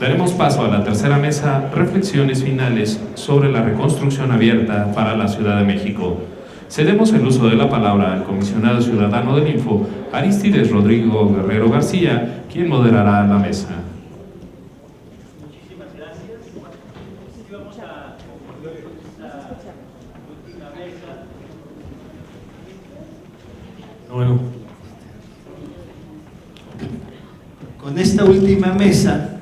Daremos paso a la tercera mesa, reflexiones finales sobre la reconstrucción abierta para la Ciudad de México. Cedemos el uso de la palabra al comisionado ciudadano del Info, Arístides Rodrigo Guerrero García, quien moderará la mesa. Muchísimas gracias. Y vamos a la última mesa. Bueno, con esta última mesa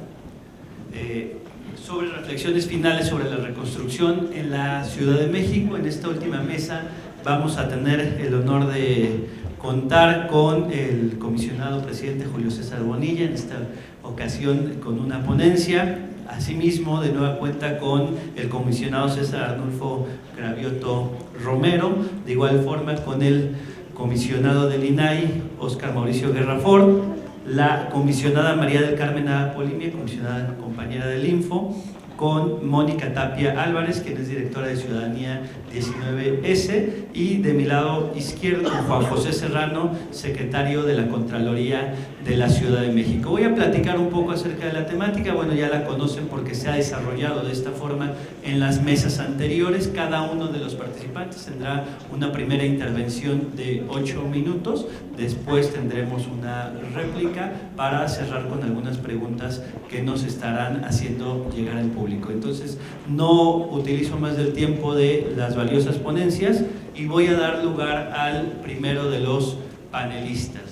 sobre reflexiones finales sobre la reconstrucción en la Ciudad de México, en esta última mesa vamos a tener el honor de contar con el comisionado presidente Julio César Bonilla, en esta ocasión con una ponencia. Asimismo, de nueva cuenta con el comisionado César Arnulfo Gravioto Romero, de igual forma con el comisionado del INAI, Óscar Mauricio Guerra Fort, la comisionada María del Carmen Polimia, comisionada compañera del Info, con Mónica Tapia Álvarez, quien es directora de Ciudadanía 19S, y de mi lado izquierdo con Juan José Serrano, secretario de la Contraloría de la Ciudad de México. Voy a platicar un poco acerca de la temática. Bueno, ya la conocen porque se ha desarrollado de esta forma en las mesas anteriores. Cada uno de los participantes tendrá una primera intervención de 8 minutos, después tendremos una réplica para cerrar con algunas preguntas que nos estarán haciendo llegar al público. Entonces, no utilizo más del tiempo de las valiosas ponencias y voy a dar lugar al primero de los panelistas.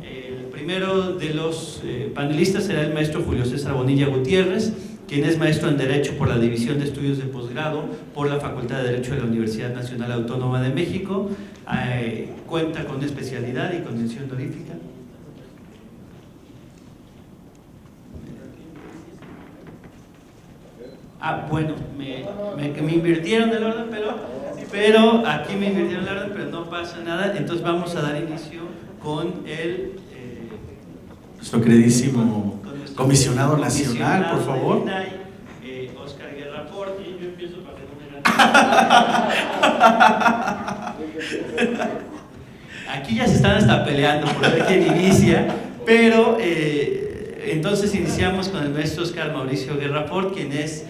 El primero de los panelistas será el maestro Julio César Bonilla Gutiérrez, quien es maestro en Derecho por la División de Estudios de Posgrado por la Facultad de Derecho de la Universidad Nacional Autónoma de México. Cuenta con especialidad y con mención honorífica. Bueno, me invirtieron el orden, pero aquí me invirtieron el orden, pero no pasa nada. Entonces vamos a dar inicio con nuestro queridísimo comisionado nacional, por favor. Óscar Guerra Fort, y yo empiezo para que no me gane. Aquí ya se están hasta peleando por ver quién inicia, pero entonces iniciamos con el maestro Óscar Mauricio Guerra Fort, quien es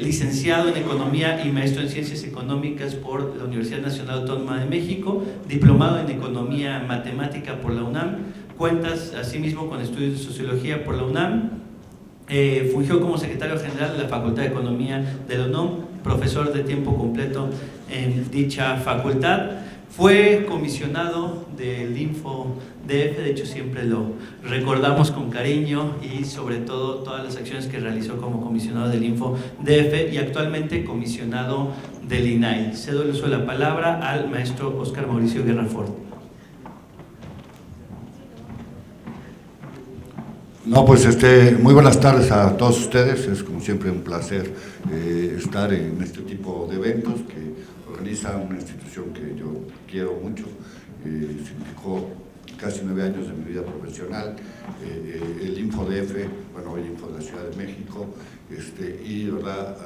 licenciado en Economía y maestro en Ciencias Económicas por la Universidad Nacional Autónoma de México, diplomado en Economía Matemática por la UNAM, cuenta asimismo con estudios de Sociología por la UNAM, fungió como secretario general de la Facultad de Economía de la UNAM, profesor de tiempo completo en dicha facultad. Fue comisionado del Info DF, de hecho siempre lo recordamos con cariño, y sobre todo todas las acciones que realizó como comisionado del Info DF, y actualmente comisionado del INAI. Cedo el uso de la palabra al maestro Óscar Mauricio Guerra Fort. No, pues muy buenas tardes a todos ustedes. Es como siempre un placer estar en este tipo de eventos que organiza una institución que yo quiero mucho. Significó casi 9 años de mi vida profesional, el InfoDF, bueno, el Info de la Ciudad de México, y de verdad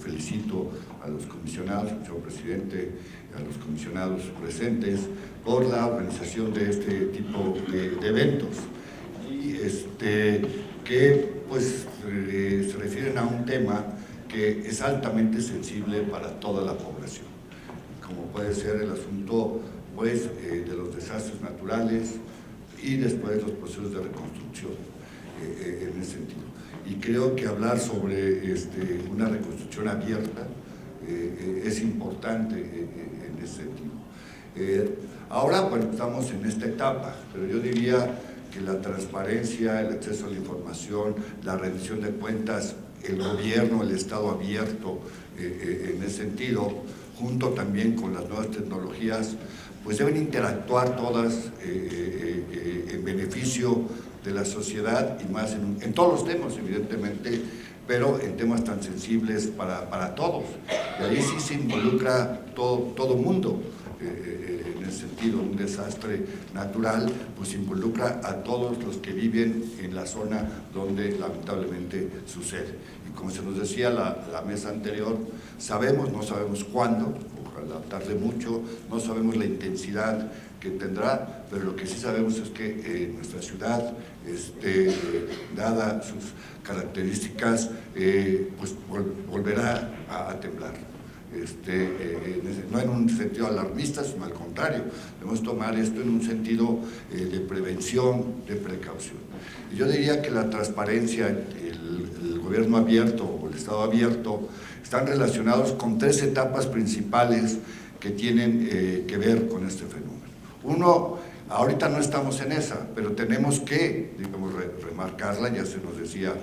felicito a los comisionados, al señor presidente, a los comisionados presentes por la organización de este tipo de eventos, y que pues se refieren a un tema que es altamente sensible para toda la población, como puede ser el asunto pues, de los desastres naturales y después los procesos de reconstrucción en ese sentido. Y creo que hablar sobre una reconstrucción abierta es importante en ese sentido. Ahora, bueno, estamos en esta etapa, pero yo diría que la transparencia, el acceso a la información, la rendición de cuentas, el gobierno, el Estado abierto en ese sentido, junto también con las nuevas tecnologías, pues deben interactuar todas en beneficio de la sociedad, y más en todos los temas, evidentemente, pero en temas tan sensibles para todos. Y ahí sí se involucra todo mundo. En ese sentido, un desastre natural pues involucra a todos los que viven en la zona donde lamentablemente sucede. Y como se nos decía la mesa anterior, no sabemos cuándo, ojalá tarde mucho, no sabemos la intensidad que tendrá, pero lo que sí sabemos es que nuestra ciudad, dada sus características, pues volverá a temblar. No en un sentido alarmista, sino al contrario, debemos tomar esto en un sentido de prevención, de precaución. Y yo diría que la transparencia, el gobierno abierto o el Estado abierto están relacionados con 3 etapas principales que tienen que ver con este fenómeno. Uno, ahorita no estamos en esa, pero tenemos que, digamos, remarcarla, ya se nos decía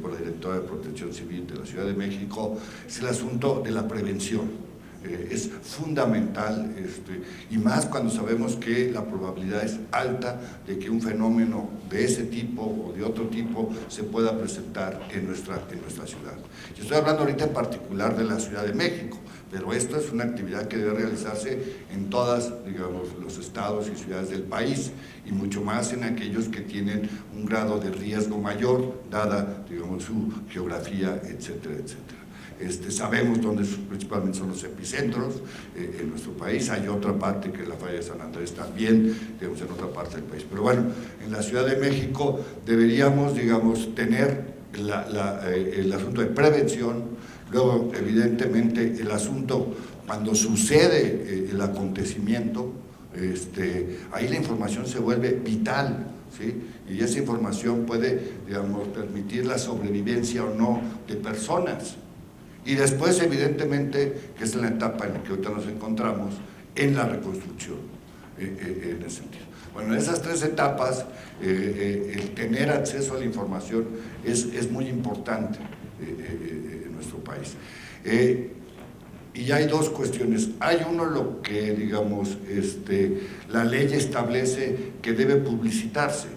por la directora de Protección Civil de la Ciudad de México, es el asunto de la prevención. Es fundamental, y más cuando sabemos que la probabilidad es alta de que un fenómeno de ese tipo o de otro tipo se pueda presentar en nuestra ciudad. Yo estoy hablando ahorita en particular de la Ciudad de México, pero esto es una actividad que debe realizarse en todas, digamos, los estados y ciudades del país, y mucho más en aquellos que tienen un grado de riesgo mayor, dada, digamos, su geografía, etcétera, etcétera. Sabemos dónde principalmente son los epicentros en nuestro país. Hay otra parte que es la falla de San Andrés también, digamos, en otra parte del país. Pero bueno, en la Ciudad de México deberíamos, digamos, tener el asunto de prevención. Luego, evidentemente, el asunto cuando sucede el acontecimiento, ahí la información se vuelve vital, ¿sí? Y esa información puede, digamos, permitir la sobrevivencia o no de personas. Y después, evidentemente, que es la etapa en la que ahorita nos encontramos, en la reconstrucción, en ese sentido. Bueno, en esas 3 etapas, el tener acceso a la información es muy importante en nuestro país. Y hay 2 cuestiones. Hay uno, lo que, digamos, la ley establece que debe publicitarse.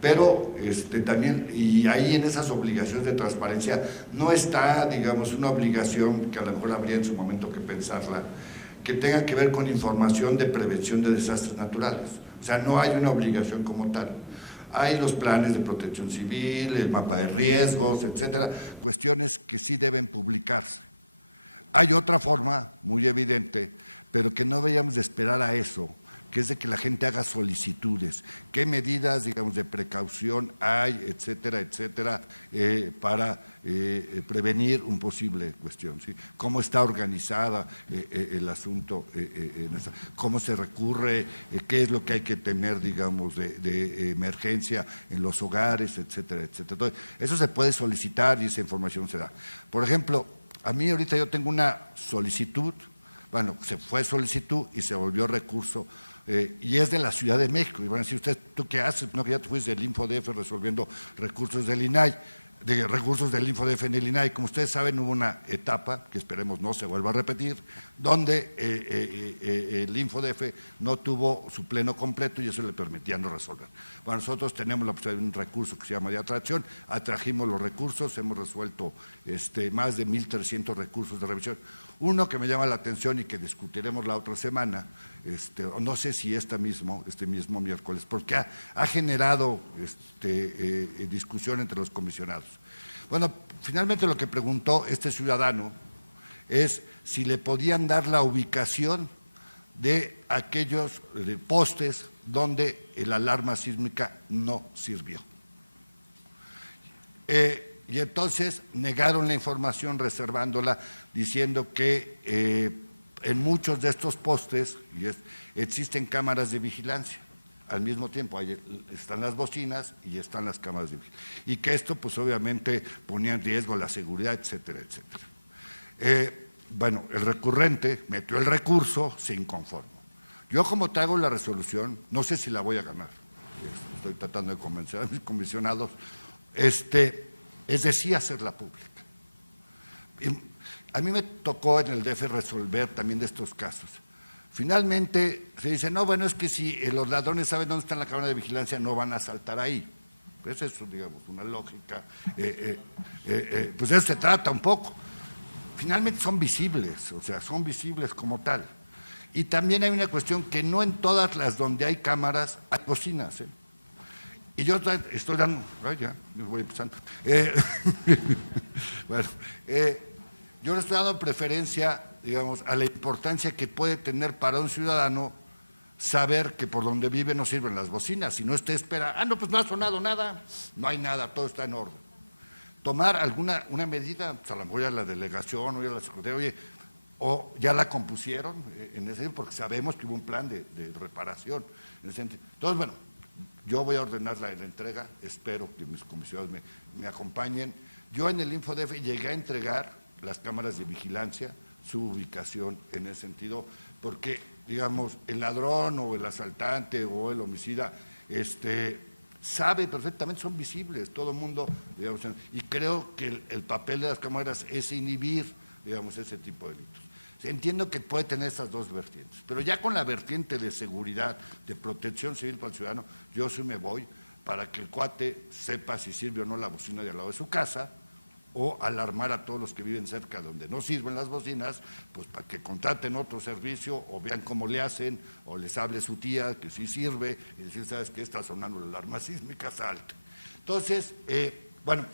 Pero también, y ahí en esas obligaciones de transparencia, no está, digamos, una obligación que a lo mejor habría en su momento que pensarla, que tenga que ver con información de prevención de desastres naturales. O sea, no hay una obligación como tal. Hay los planes de protección civil, el mapa de riesgos, etcétera, cuestiones que sí deben publicarse. Hay otra forma muy evidente, pero que no deberíamos de esperar a eso, que es de que la gente haga solicitudes, qué medidas, digamos, de precaución hay, etcétera, etcétera, para prevenir un posible cuestión, ¿sí? Cómo está organizada el asunto, cómo se recurre, qué es lo que hay que tener, digamos, de emergencia en los hogares, etcétera, etcétera. Entonces, eso se puede solicitar y esa información se da. Por ejemplo, a mí ahorita yo tengo una solicitud, bueno, se fue solicitud y se volvió recurso, y es de la Ciudad de México. Y van a decir ustedes, ¿tú qué haces? No, que ya te fuiste del InfoDF resolviendo recursos del INAI, de recursos del InfoDF en el INAI. Como ustedes saben, hubo una etapa, que esperemos no se vuelva a repetir, donde el InfoDF no tuvo su pleno completo y eso le permitía no resolver. Bueno, nosotros tenemos la posibilidad de un recurso que se llama de atracción, atrajimos los recursos, hemos resuelto más de 1,300 recursos de revisión. Uno que me llama la atención y que discutiremos la otra semana, no sé si este mismo miércoles, porque ha generado discusión entre los comisionados. Bueno, finalmente lo que preguntó este ciudadano es si le podían dar la ubicación de aquellos postes donde la alarma sísmica no sirvió. Y entonces negaron la información reservándola, diciendo que en muchos de estos postes existen cámaras de vigilancia. Al mismo tiempo ahí están las bocinas y están las cámaras de vigilancia. Y que esto pues obviamente ponía en riesgo la seguridad, etcétera, etcétera. Bueno, el recurrente metió el recurso, se inconformó. Yo como traigo la resolución, no sé si la voy a ganar, estoy tratando de convencer a mis comisionados, es decir, hacerla pública. A mí me tocó en el DF resolver también de estos casos. Finalmente se dice, no, bueno, es que si los ladrones saben dónde está la cámara de vigilancia, no van a saltar ahí. Pues eso, digamos, una lógica. Pues de eso se trata un poco. Finalmente son visibles, o sea, son visibles como tal. Y también hay una cuestión que no en todas las donde hay cámaras hay bocinas, Y yo estoy dando, ya, voy empezando. Bueno, yo le estoy dando preferencia digamos, a la importancia que puede tener para un ciudadano saber que por donde vive no sirven las bocinas. Si no, usted espera, no, pues no ha sonado nada, no hay nada, todo está en orden. Tomar una medida, pues a lo mejor ya la delegación o ya la secretaría, oye, o ya la compusieron en ese sentido, porque sabemos que hubo un plan de reparación en ese sentido. Entonces, bueno, yo voy a ordenar la entrega, espero que mis comisionados me acompañen. Yo en el InfoDF llegué a entregar las cámaras de vigilancia, su ubicación en ese sentido, porque, digamos, el ladrón o el asaltante o el homicida, sabe perfectamente, son visibles, todo el mundo, digamos, y creo que el papel de las cámaras es inhibir, digamos, ese tipo de delitos. Entiendo que puede tener esas dos vertientes, pero ya con la vertiente de seguridad, de protección civil para el ciudadano, yo sí me voy para que el cuate sepa si sirve o no la bocina de al lado de su casa, o alarmar a todos los que viven cerca donde no sirven las bocinas, pues para que contraten otro servicio o vean cómo le hacen, o les hable su tía que sí sirve, y decir, ¿sabes qué? Está sonando la alarma sísmica, salte. Entonces, bueno,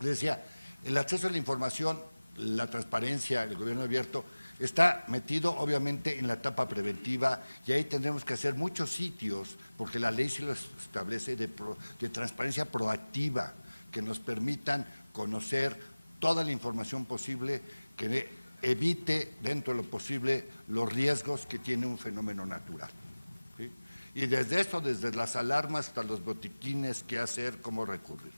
les decía, el acceso a la información, la transparencia, el gobierno abierto, está metido obviamente en la etapa preventiva, y ahí tendremos que hacer muchos sitios, porque la ley sí lo establece, de transparencia proactiva, que nos permitan conocer toda la información posible, que evite dentro de lo posible los riesgos que tiene un fenómeno natural, ¿sí? Y desde esto, desde las alarmas hasta los botiquines, qué hacer, cómo recurrir.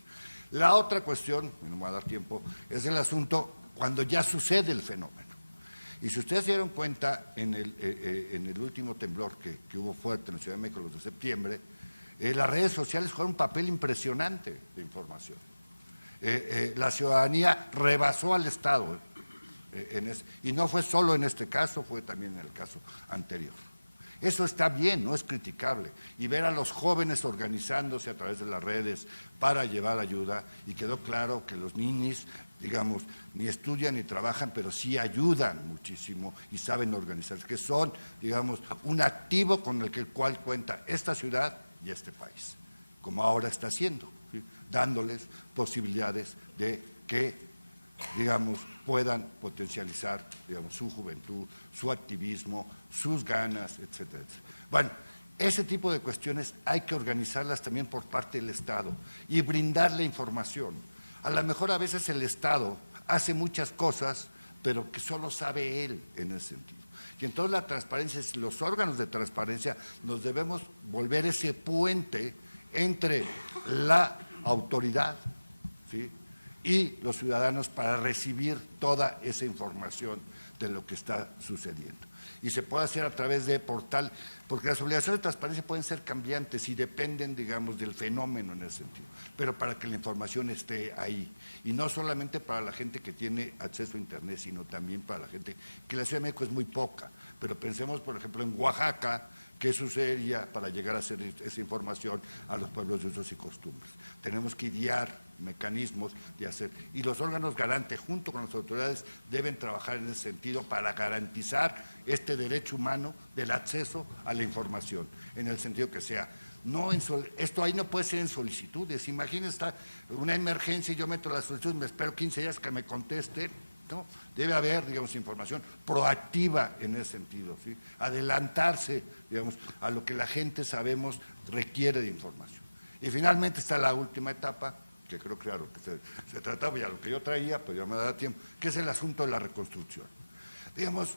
La otra cuestión, no me va a dar tiempo, es el asunto cuando ya sucede el fenómeno. Y si ustedes se dieron cuenta en el último temblor que hubo fuerte en la Ciudad de México, los de septiembre, las redes sociales jugaron un papel impresionante de información. La ciudadanía rebasó al Estado, y no fue solo en este caso, fue también en el caso anterior. Eso está bien, no es criticable. Y ver a los jóvenes organizándose a través de las redes para llevar ayuda, y quedó claro que los ninis, digamos, ni estudian ni trabajan, pero sí ayudan muchísimo y saben organizarse, que son, digamos, un activo con el cual cuenta esta ciudad y este país, como ahora está haciendo, ¿sí? Dándoles posibilidades de que, digamos, puedan potencializar, digamos, su juventud, su activismo, sus ganas, etcétera, etcétera. Bueno, ese tipo de cuestiones hay que organizarlas también por parte del Estado y brindarle información. A lo mejor a veces el Estado hace muchas cosas, pero que solo sabe él en ese sentido. Y entonces la transparencia, los órganos de transparencia, nos debemos volver ese puente entre la autoridad, ¿sí?, y los ciudadanos para recibir toda esa información de lo que está sucediendo. Y se puede hacer a través de portal, porque las obligaciones de transparencia pueden ser cambiantes y dependen, digamos, del fenómeno en ese sentido, pero para que la información esté ahí. Y no solamente para la gente que tiene acceso a Internet, sino también para la gente, que la Ciudad de México es muy poca, pero pensemos, por ejemplo, en Oaxaca, ¿qué sucedería para llegar a hacer esa información a los pueblos de usos y costumbres? Tenemos que idear mecanismos de hacer, y los órganos garantes, junto con las autoridades, deben trabajar en ese sentido para garantizar este derecho humano del acceso a la información, en el sentido que sea, no esto ahí no puede ser en solicitudes. Imagínense una emergencia y yo meto la solicitud, me espero 15 días que me contesten. ¿No? Debe haber, digamos, información proactiva en ese sentido, ¿sí? Adelantarse, digamos, a lo que la gente sabemos requiere de información. Y finalmente está la última etapa, que creo que claro, que se trataba ya lo que yo traía, pero ya me da tiempo, que es el asunto de la reconstrucción. Digamos,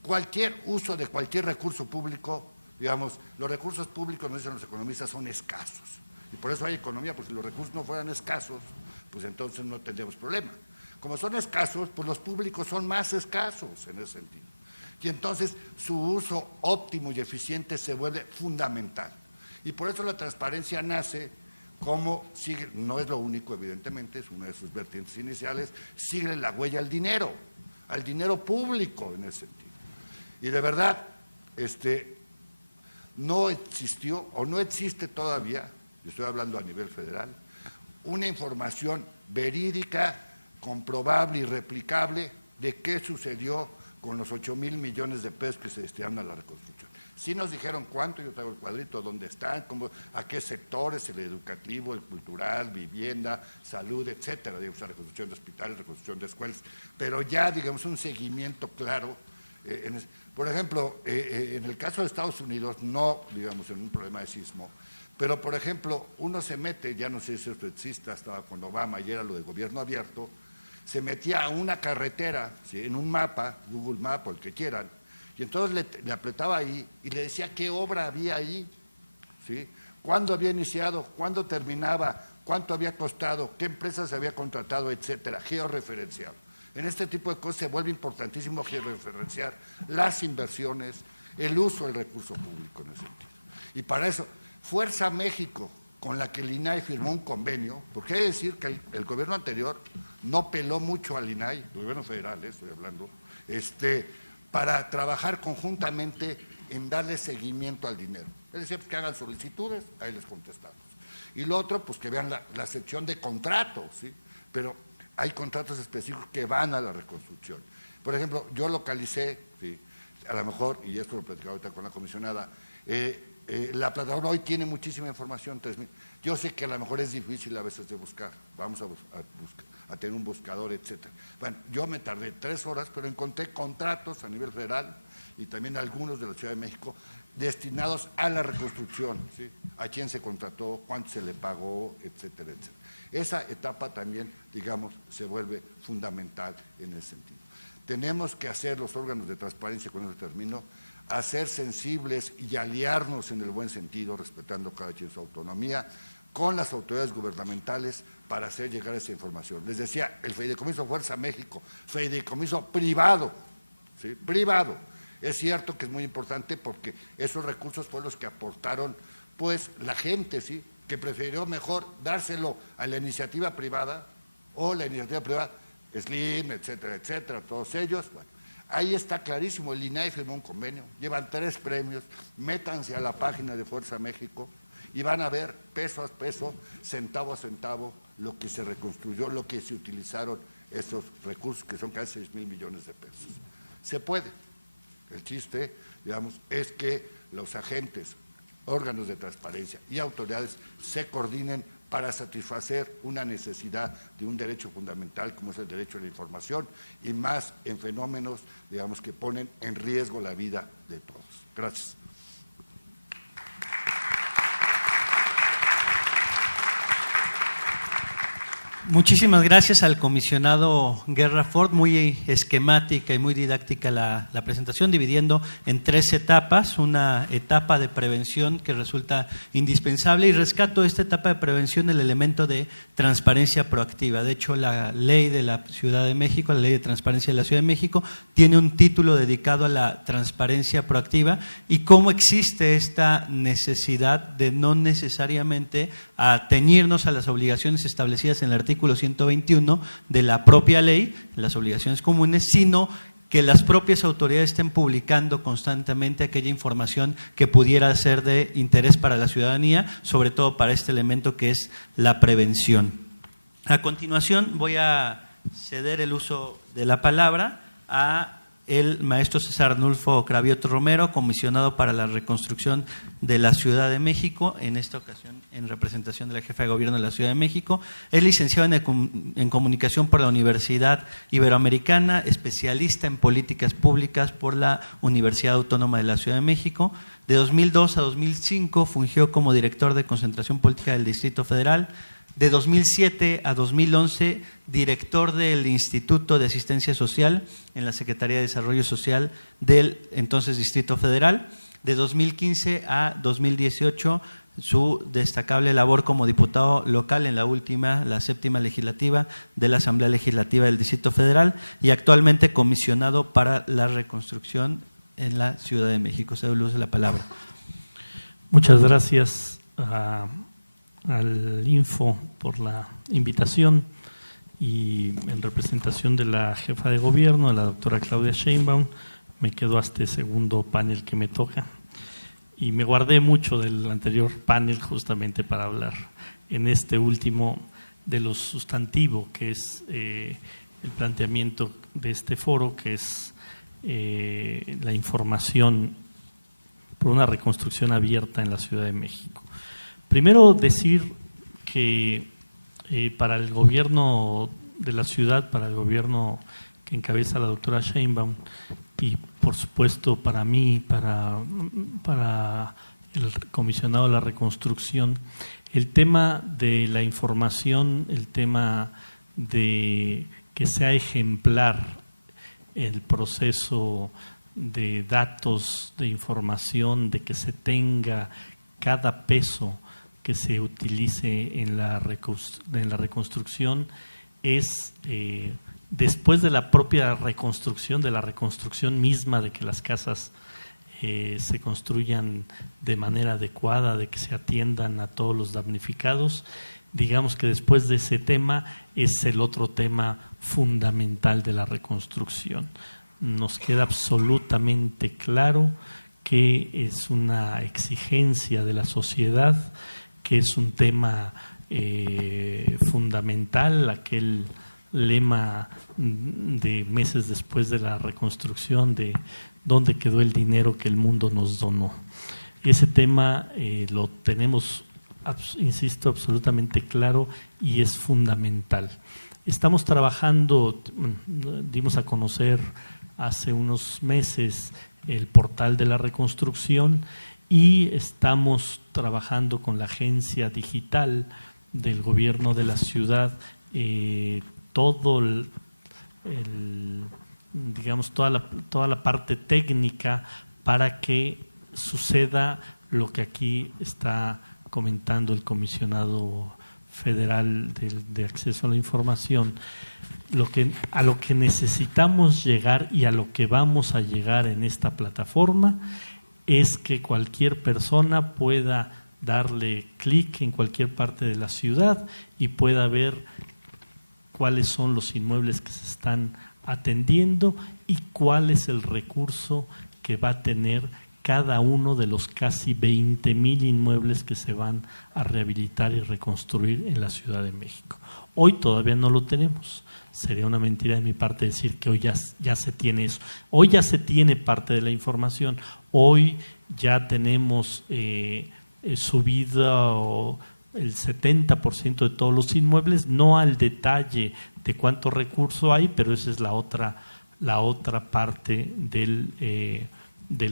cualquier uso de cualquier recurso público, digamos, los recursos públicos, nos dicen los economistas, son escasos. Y por eso hay economía, porque si los recursos no fueran escasos, pues entonces no tendríamos problema. Como son escasos, pues los públicos son más escasos en ese sentido. Y entonces su uso óptimo y eficiente se vuelve fundamental. Y por eso la transparencia nace como sigue, no es lo único, evidentemente, es una de sus vertientes iniciales, sigue la huella al dinero público en ese sentido. Y de verdad, no existió o no existe todavía, yo estoy hablando a nivel federal, una información verídica, comprobable y replicable de qué sucedió con los 8,000 millones de pesos que se destinaron a la reconstrucción. Sí nos dijeron cuánto, yo traigo el cuadrito, dónde están, a qué sectores, el educativo, el cultural, vivienda, salud, etcétera, digamos, la reconstrucción de hospitales, reconstrucción de escuelas, pero ya, digamos, un seguimiento claro. Por ejemplo, en el caso de Estados Unidos, no, digamos, en un problema de sismo, pero, por ejemplo, uno se mete, ya no sé si esto existe, hasta con Obama, y era lo de gobierno abierto, se metía a una carretera, ¿sí?, en un mapa, Google Map o el que quieran, y entonces le apretaba ahí y le decía qué obra había ahí, ¿sí?, cuándo había iniciado, cuándo terminaba, cuánto había costado, qué empresas había contratado, etcétera, georreferenciado. En este tipo de cosas se vuelve importantísimo georreferenciar las inversiones, el uso del recurso público en ese sentido. Y para eso, Fuerza México, con la que el INAI firmó un convenio, porque hay que decir que el gobierno anterior no peló mucho al INAI, el gobierno federal, estoy hablando, para trabajar conjuntamente en darle seguimiento al dinero. Es decir, pues que hagan solicitudes, ahí les contestamos. Y lo otro, pues que vean la sección de contratos, ¿sí? Pero hay contratos específicos que van a la reconstrucción. Por ejemplo, yo localicé, ¿sí?, a lo mejor, y esto lo he platicado ahorita con la comisionada, la plataforma hoy tiene muchísima información, 3,000. Yo sé que a lo mejor es difícil a veces de buscar, vamos a tener un buscador, etcétera. Bueno, yo me tardé 3 horas, pero encontré contratos a nivel federal y también algunos de la Ciudad de México destinados a la reconstrucción, ¿sí?, a quién se contrató, cuánto se le pagó, etcétera, etcétera. Esa etapa también, digamos, se vuelve fundamental en ese sentido. Tenemos que hacer los órganos de transparencia, con eso termino, a ser sensibles y aliarnos en el buen sentido, respetando cada quien su autonomía, con las autoridades gubernamentales para hacer llegar esa información. Les decía, el Fideicomiso Fuerza México, fideicomiso privado, ¿sí?, privado. Es cierto que es muy importante porque esos recursos fueron los que aportaron, pues, la gente, ¿sí?, que prefirió mejor dárselo a la iniciativa privada o la iniciativa privada, Slim, etcétera, etcétera, todos ellos. Bueno, ahí está clarísimo, el INAI firmó un convenio, llevan 3 premios, métanse a la página de Fuerza México y van a ver peso a peso, centavo a centavo, lo que se reconstruyó, lo que se utilizaron esos recursos, que son casi 6,000 millones de pesos. Se puede. El chiste, digamos, es que los agentes, órganos de transparencia y autoridades se coordinen para satisfacer una necesidad de un derecho fundamental como es el derecho a la información, y más en fenómenos, digamos, que ponen en riesgo la vida de todos. Gracias. Muchísimas gracias al comisionado Guerra Fort, muy esquemática y muy didáctica la presentación, dividiendo en 3 etapas, una etapa de prevención que resulta indispensable, y rescato esta etapa de prevención el elemento de transparencia proactiva. De hecho, la ley de la Ciudad de México, la ley de transparencia de la Ciudad de México, tiene un título dedicado a la transparencia proactiva y cómo existe esta necesidad de no necesariamente atenernos a las obligaciones establecidas en el artículo 121 de la propia ley, las obligaciones comunes, sino que las propias autoridades estén publicando constantemente aquella información que pudiera ser de interés para la ciudadanía, sobre todo para este elemento que es la prevención. A continuación voy a ceder el uso de la palabra a el maestro César Arnulfo Cravioto Romero, comisionado para la reconstrucción de la Ciudad de México, en esta ocasión en representación de la jefa de gobierno de la Ciudad de México. Es licenciado en comunicación por la Universidad Iberoamericana, especialista en políticas públicas por la Universidad Autónoma de la Ciudad de México. De 2002 a 2005 fungió como director de concentración política del Distrito Federal. De 2007 a 2011, director del Instituto de Asistencia Social en la Secretaría de Desarrollo Social del entonces Distrito Federal. De 2015 a 2018, su destacable labor como diputado local en la 7ª legislativa de la Asamblea Legislativa del Distrito Federal, y actualmente comisionado para la reconstrucción en la Ciudad de México. Se da la palabra. Muchas gracias al Info por la invitación, y en representación de la jefa de gobierno, la doctora Claudia Sheinbaum, me quedo a este segundo panel que me toca, y me guardé mucho del anterior panel justamente para hablar en este último de lo sustantivo, que es el planteamiento de este foro, que es la información por una reconstrucción abierta en la Ciudad de México. Primero decir que para el gobierno de la ciudad, para el gobierno que encabeza la doctora Sheinbaum y por supuesto para mí, para el comisionado de la reconstrucción, el tema de la información, el tema de que sea ejemplar el proceso de datos, de información, de que se tenga cada peso que se utilice en la reconstrucción, es después de la propia reconstrucción, de la reconstrucción misma, de que las casas se construyan de manera adecuada, de que se atiendan a todos los damnificados. Digamos que después de ese tema es el otro tema fundamental de la reconstrucción. Nos queda absolutamente claro que es una exigencia de la sociedad, que es un tema fundamental, aquel lema de meses después de la reconstrucción de dónde quedó el dinero que el mundo nos donó. Ese tema lo tenemos, insisto, absolutamente claro y es fundamental. Estamos trabajando, dimos a conocer hace unos meses el portal de la reconstrucción y estamos trabajando con la agencia digital del gobierno de la ciudad, digamos toda la parte técnica para que suceda lo que aquí está comentando el comisionado federal de acceso a la información. A lo que necesitamos llegar y a lo que vamos a llegar en esta plataforma es que cualquier persona pueda darle clic en cualquier parte de la ciudad y pueda ver cuáles son los inmuebles que se están atendiendo y cuál es el recurso que va a tener cada uno de los casi 20,000 inmuebles que se van a rehabilitar y reconstruir en la Ciudad de México. Hoy todavía no lo tenemos. Sería una mentira de mi parte decir que hoy ya se tiene eso. Hoy ya se tiene parte de la información. Hoy ya tenemos subido el 70% de todos los inmuebles, no al detalle de cuánto recurso hay, pero esa es la otra parte del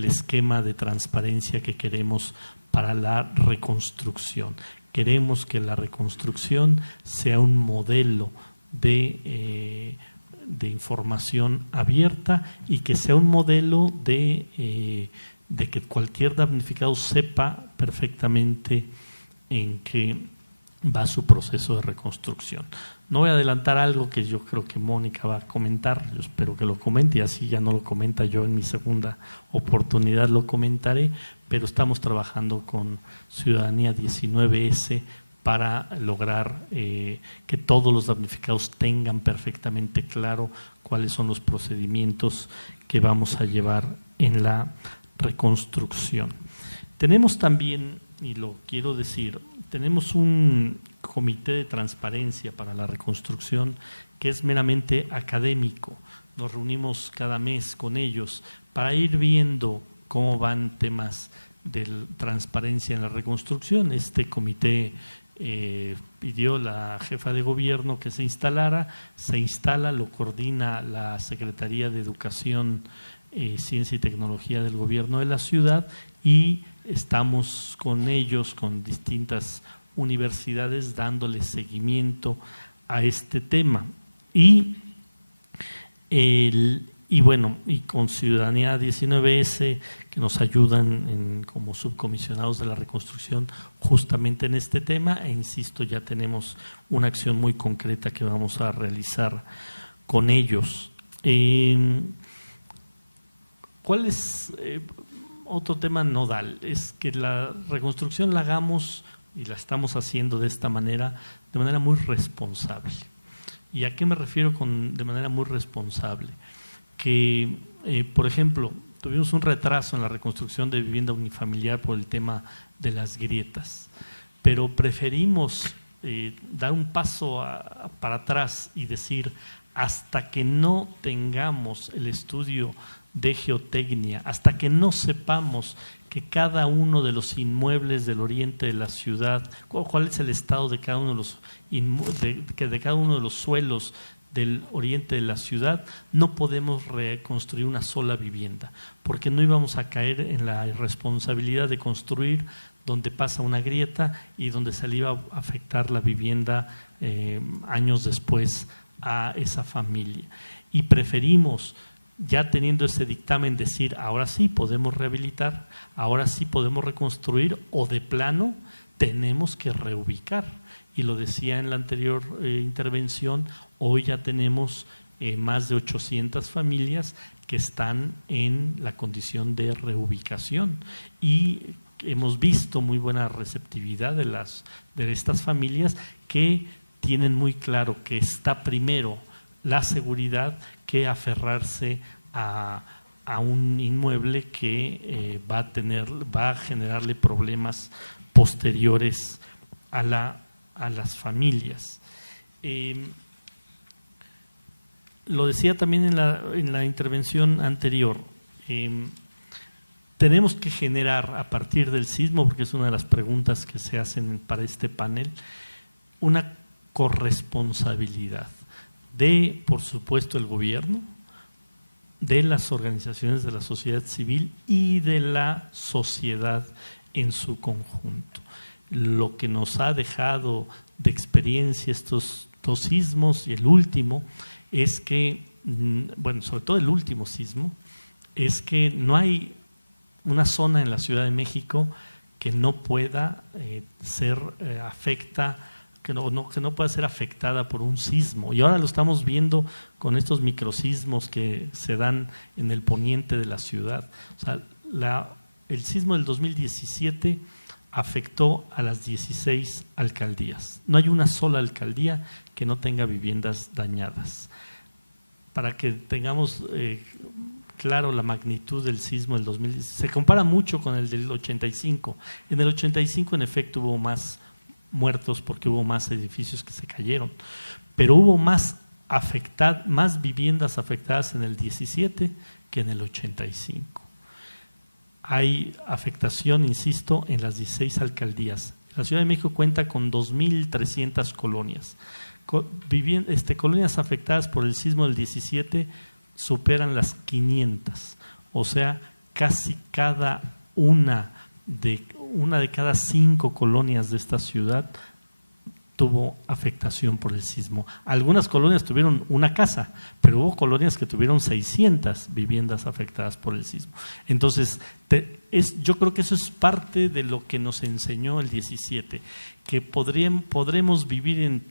esquema de transparencia que queremos para la reconstrucción. Queremos que la reconstrucción sea un modelo de información abierta y que sea un modelo de que cualquier damnificado sepa perfectamente en qué va su proceso de reconstrucción. No voy a adelantar algo que yo creo que Mónica va a comentar, yo espero que lo comente y así ya no lo comenta yo en mi segunda oportunidad lo comentaré, pero estamos trabajando con Ciudadanía 19S para lograr que todos los damnificados tengan perfectamente claro cuáles son los procedimientos que vamos a llevar en la reconstrucción. Tenemos también, y lo quiero decir, tenemos un comité de transparencia para la reconstrucción que es meramente académico. Nos reunimos cada mes con ellos para ir viendo cómo van temas de transparencia en la reconstrucción. Este comité pidió la jefa de gobierno que se instalara, se instala, lo coordina la Secretaría de Educación, Ciencia y Tecnología del Gobierno de la Ciudad y estamos con ellos, con distintas universidades, dándole seguimiento a este tema. Y con Ciudadanía 19S, que nos ayudan como subcomisionados de la reconstrucción justamente en este tema, e insisto, ya tenemos una acción muy concreta que vamos a realizar con ellos. ¿Cuál es otro tema nodal? Es que la reconstrucción la hagamos y la estamos haciendo de esta manera, de manera muy responsable. ¿Y a qué me refiero con de manera muy responsable? Que, por ejemplo, tuvimos un retraso en la reconstrucción de vivienda unifamiliar por el tema de las grietas, pero preferimos dar un paso para atrás y decir, hasta que no tengamos el estudio de geotecnia, hasta que no sepamos que cada uno de los inmuebles del oriente de la ciudad, cuál es el estado de cada uno de los de cada uno de los suelos del oriente de la ciudad, no podemos reconstruir una sola vivienda, porque no íbamos a caer en la irresponsabilidad de construir donde pasa una grieta y donde se le iba a afectar la vivienda años después a esa familia. Y preferimos, ya teniendo ese dictamen, decir ahora sí podemos rehabilitar, ahora sí podemos reconstruir, o de plano tenemos que reubicar. Y lo decía en la anterior intervención, hoy ya tenemos más de 800 familias que están en la condición de reubicación, y hemos visto muy buena receptividad de estas familias, que tienen muy claro que está primero la seguridad que aferrarse a un inmueble que va a generarle problemas posteriores a las familias. Lo decía también en la intervención anterior, tenemos que generar a partir del sismo, porque es una de las preguntas que se hacen para este panel, una corresponsabilidad de, por supuesto, el gobierno, de las organizaciones de la sociedad civil y de la sociedad en su conjunto. Lo que nos ha dejado de experiencia estos dos sismos y el último es que, bueno, sobre todo el último sismo, es que no hay una zona en la Ciudad de México que no pueda que no pueda ser afectada por un sismo. Y ahora lo estamos viendo con estos microsismos que se dan en el poniente de la ciudad. O sea, el sismo del 2017 afectó a las 16 alcaldías. No hay una sola alcaldía que no tenga viviendas dañadas. Para que tengamos claro la magnitud del sismo del 2017, se compara mucho con el del 85. En el 85, en efecto, hubo más muertos porque hubo más edificios que se cayeron, pero hubo más viviendas afectadas en el 17 que en el 85. Hay afectación, insisto, en las 16 alcaldías. La Ciudad de México cuenta con 2.300 colonias. Colonias afectadas por el sismo del 17 superan las 500, o sea, casi una de cada 5 colonias de esta ciudad tuvo afectación por el sismo. Algunas colonias tuvieron una casa, pero hubo colonias que tuvieron 600 viviendas afectadas por el sismo. Entonces, yo creo que eso es parte de lo que nos enseñó el 17, que podremos vivir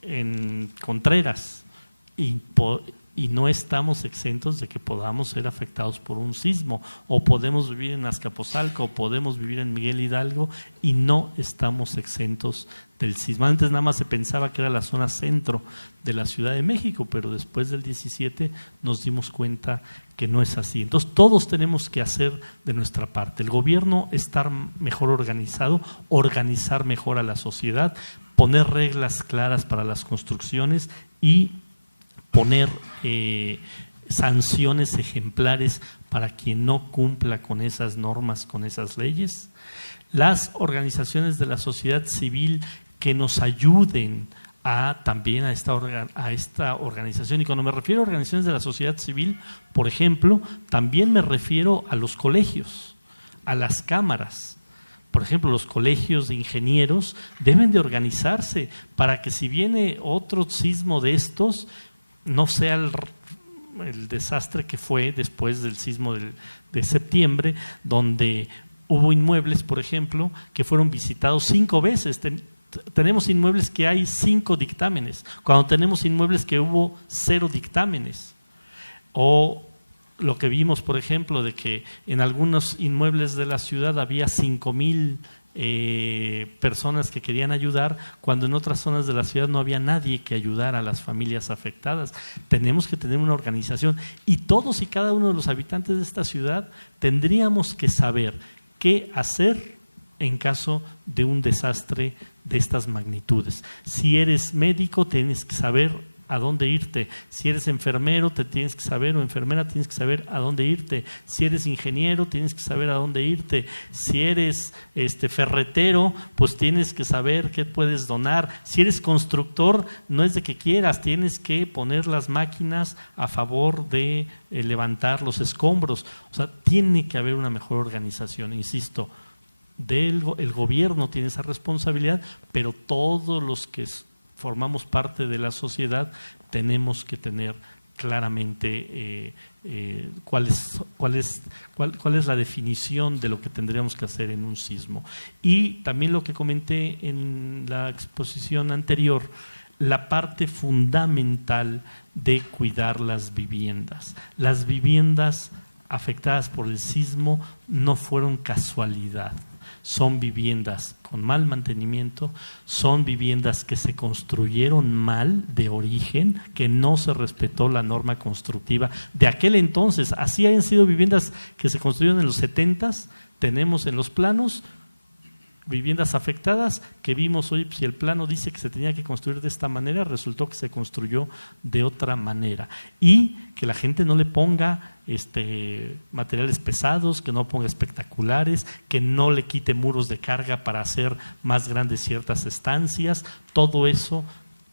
en Contreras y no estamos exentos de que podamos ser afectados por un sismo, o podemos vivir en Azcapotzalco, o podemos vivir en Miguel Hidalgo, y no estamos exentos del sismo. Antes nada más se pensaba que era la zona centro de la Ciudad de México, pero después del 17 nos dimos cuenta que no es así. Entonces todos tenemos que hacer de nuestra parte. El gobierno estar mejor organizado, organizar mejor a la sociedad, poner reglas claras para las construcciones y poner sanciones ejemplares para quien no cumpla con esas normas, con esas leyes. Las organizaciones de la sociedad civil que nos ayuden también a esta organización. Y cuando me refiero a organizaciones de la sociedad civil, por ejemplo, también me refiero a los colegios, a las cámaras. Por ejemplo, los colegios de ingenieros deben de organizarse para que si viene otro sismo de estos, no sea el desastre que fue después del sismo de septiembre, donde hubo inmuebles, por ejemplo, que fueron visitados 5 veces. Tenemos inmuebles que hay 5 dictámenes, cuando tenemos inmuebles que hubo 0 dictámenes. O lo que vimos, por ejemplo, de que en algunos inmuebles de la ciudad había 5,000 personas que querían ayudar, cuando en otras zonas de la ciudad no había nadie que ayudara a las familias afectadas. Tenemos que tener una organización, y todos y cada uno de los habitantes de esta ciudad tendríamos que saber qué hacer en caso de un desastre de estas magnitudes. Si eres médico, tienes que saber a dónde irte. Si eres enfermero, te tienes que saber, o enfermera, tienes que saber a dónde irte. Si eres ingeniero, tienes que saber a dónde irte. Si eres ferretero, pues tienes que saber qué puedes donar. Si eres constructor, no es de que quieras, tienes que poner las máquinas a favor de levantar los escombros. O sea, tiene que haber una mejor organización, insisto. El gobierno tiene esa responsabilidad, pero todos los que formamos parte de la sociedad tenemos que tener claramente cuál es la definición de lo que tendríamos que hacer en un sismo. Y también lo que comenté en la exposición anterior, la parte fundamental de cuidar las viviendas. Las viviendas afectadas por el sismo no fueron casualidad. Son viviendas con mal mantenimiento, son viviendas que se construyeron mal de origen, que no se respetó la norma constructiva de aquel entonces. Así han sido viviendas que se construyeron en los 70s, tenemos en los planos viviendas afectadas que vimos hoy, si el plano dice que se tenía que construir de esta manera, resultó que se construyó de otra manera. Y que la gente no le ponga materiales pesados, que no ponga espectaculares, que no le quite muros de carga para hacer más grandes ciertas estancias. Todo eso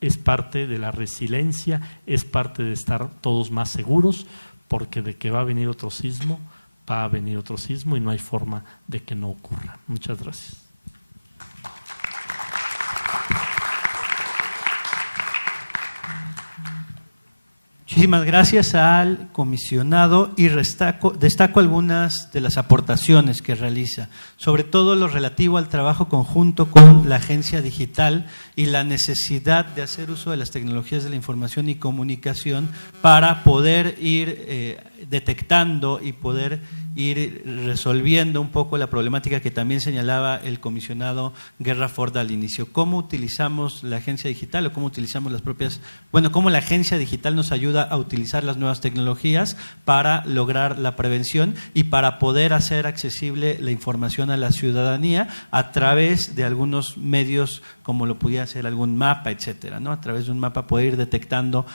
es parte de la resiliencia, es parte de estar todos más seguros, porque de que va a venir otro sismo y no hay forma de que no ocurra. Muchas gracias. Muchísimas gracias al comisionado y destaco algunas de las aportaciones que realiza, sobre todo lo relativo al trabajo conjunto con la agencia digital y la necesidad de hacer uso de las tecnologías de la información y comunicación para poder ir detectando y poder ir resolviendo un poco la problemática que también señalaba el comisionado Guerra Ford al inicio. ¿Cómo utilizamos la agencia digital o cómo utilizamos cómo la agencia digital nos ayuda a utilizar las nuevas tecnologías para lograr la prevención y para poder hacer accesible la información a la ciudadanía a través de algunos medios como lo pudiera ser algún mapa, etcétera, ¿no? A través de un mapa poder ir detectando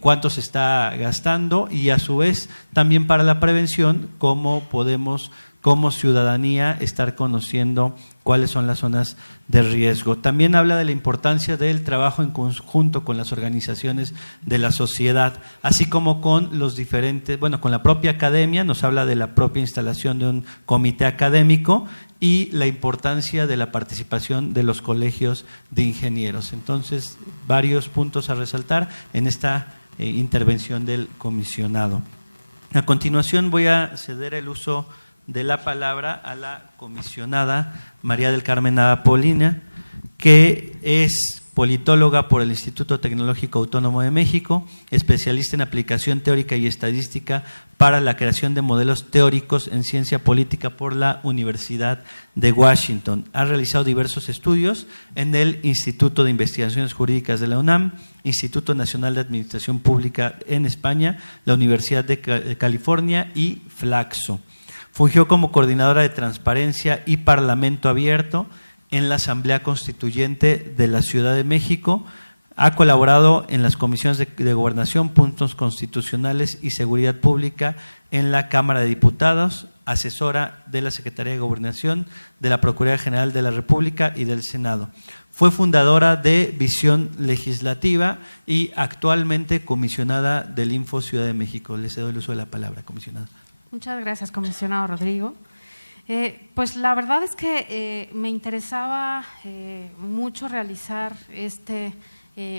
cuánto se está gastando y a su vez también para la prevención cómo podemos como ciudadanía estar conociendo cuáles son las zonas de riesgo. También habla de la importancia del trabajo en conjunto con las organizaciones de la sociedad, así como con los diferentes, con la propia academia, nos habla de la propia instalación de un comité académico y la importancia de la participación de los colegios de ingenieros. Entonces, varios puntos a resaltar en esta intervención del comisionado. A continuación voy a ceder el uso de la palabra a la comisionada María del Carmen Apolina, que es politóloga por el Instituto Tecnológico Autónomo de México, especialista en aplicación teórica y estadística para la creación de modelos teóricos en ciencia política por la Universidad de Washington. Ha realizado diversos estudios en el Instituto de Investigaciones Jurídicas de la UNAM, Instituto Nacional de Administración Pública en España, la Universidad de California y Flaxo. Fungió como coordinadora de Transparencia y Parlamento Abierto en la Asamblea Constituyente de la Ciudad de México. Ha colaborado en las comisiones de Gobernación, Puntos Constitucionales y Seguridad Pública en la Cámara de Diputados, asesora de la Secretaría de Gobernación, de la Procuraduría General de la República y del Senado. Fue fundadora de Visión Legislativa y actualmente comisionada del Info Ciudad de México. Le cedo el uso de la palabra, comisionada. Muchas gracias, comisionado Rodrigo. Pues la verdad es que me interesaba mucho realizar este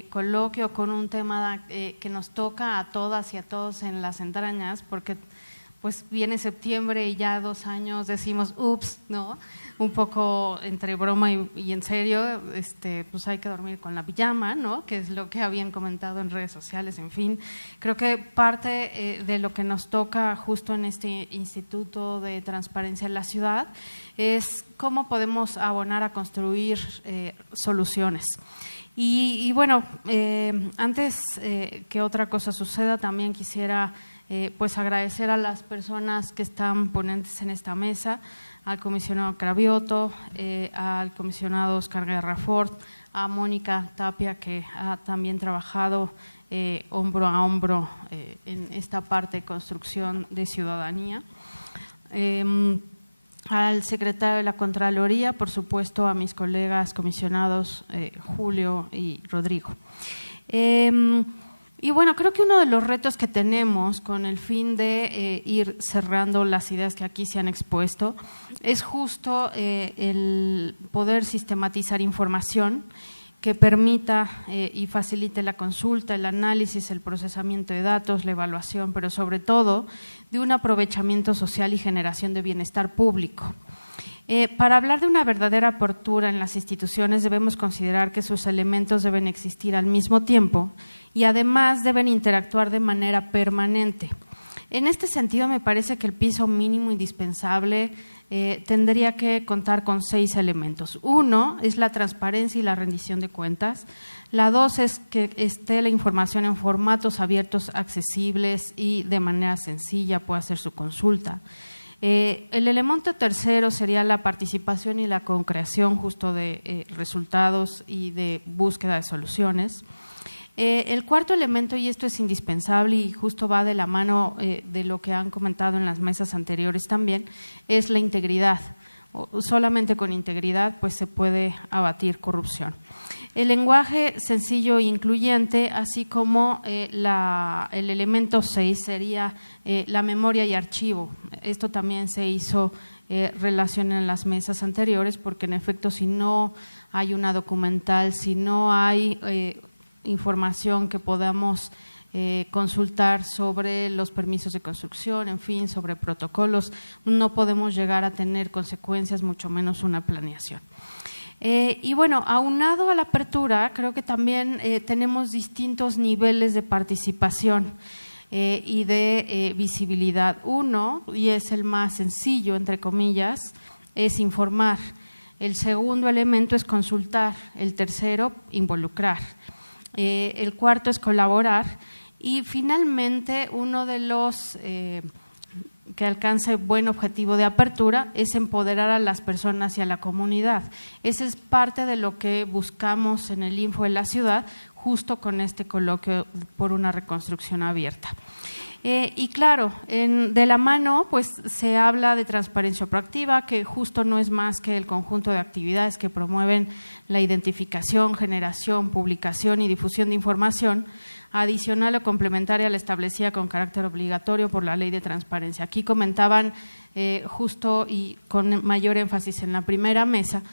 coloquio con un tema que nos toca a todas y a todos en las entrañas, porque pues viene septiembre y ya 2 años decimos ups, ¿no? Un poco entre broma y en serio, pues hay que dormir con la pijama, ¿no? Que es lo que habían comentado en redes sociales, en fin. Creo que parte de lo que nos toca justo en este Instituto de Transparencia en la Ciudad es cómo podemos abonar a construir soluciones. Y bueno, antes que otra cosa suceda, también quisiera pues agradecer a las personas que están ponentes en esta mesa, al comisionado Cravioto, al comisionado Oscar Guerra Fort, a Mónica Tapia, que ha también trabajado hombro a hombro en esta parte de construcción de ciudadanía, al secretario de la Contraloría, por supuesto a mis colegas comisionados Julio y Rodrigo. Y bueno, creo que uno de los retos que tenemos con el fin de ir cerrando las ideas que aquí se han expuesto es justo el poder sistematizar información que permita y facilite la consulta, el análisis, el procesamiento de datos, la evaluación, pero sobre todo de un aprovechamiento social y generación de bienestar público. Para hablar de una verdadera apertura en las instituciones debemos considerar que sus elementos deben existir al mismo tiempo y además deben interactuar de manera permanente. En este sentido, me parece que el piso mínimo indispensable tendría que contar con 6 elementos. 1 es la transparencia y la rendición de cuentas. La 2 es que esté la información en formatos abiertos, accesibles y de manera sencilla pueda hacer su consulta. El elemento tercero sería la participación y la concreación justo de resultados y de búsqueda de soluciones. El cuarto elemento, y esto es indispensable y justo va de la mano de lo que han comentado en las mesas anteriores también, es la integridad. Solamente con integridad pues se puede abatir corrupción. El lenguaje sencillo e incluyente, así como el elemento 6 sería la memoria y archivo. Esto también se hizo relación en las mesas anteriores, porque en efecto si no hay una documental, si no hay información que podamos consultar sobre los permisos de construcción, en fin, sobre protocolos, no podemos llegar a tener consecuencias, mucho menos una planeación. Y bueno, aunado a la apertura, creo que también tenemos distintos niveles de participación y de visibilidad. Uno, y es el más sencillo, entre comillas, es informar. El segundo elemento es consultar. El tercero, involucrar. El cuarto es colaborar. Y finalmente, uno de los que alcance buen objetivo de apertura es empoderar a las personas y a la comunidad. Esa es parte de lo que buscamos en el Info de la Ciudad, justo con este coloquio por una reconstrucción abierta. Y claro, de la mano pues se habla de transparencia proactiva, que justo no es más que el conjunto de actividades que promueven la identificación, generación, publicación y difusión de información adicional o complementaria a la establecida con carácter obligatorio por la Ley de Transparencia. Aquí comentaban justo y con mayor énfasis en la primera mesa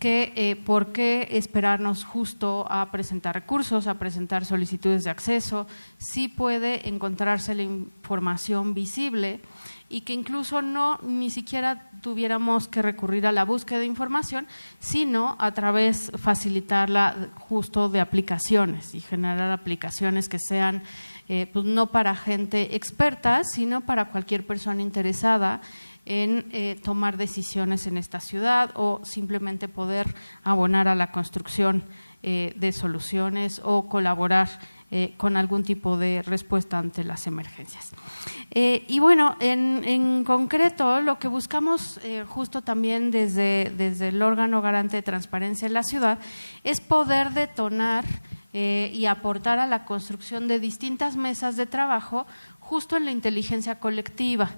que por qué esperarnos justo a presentar recursos, a presentar solicitudes de acceso, sí puede encontrarse la información visible y que incluso ni siquiera tuviéramos que recurrir a la búsqueda de información, sino a través facilitarla justo de aplicaciones y generar aplicaciones que sean pues no para gente experta, sino para cualquier persona interesada en tomar decisiones en esta ciudad o simplemente poder abonar a la construcción de soluciones o colaborar con algún tipo de respuesta ante las emergencias. Y bueno, en concreto lo que buscamos justo también desde el órgano garante de transparencia en la ciudad es poder detonar y aportar a la construcción de distintas mesas de trabajo justo en la inteligencia colectiva.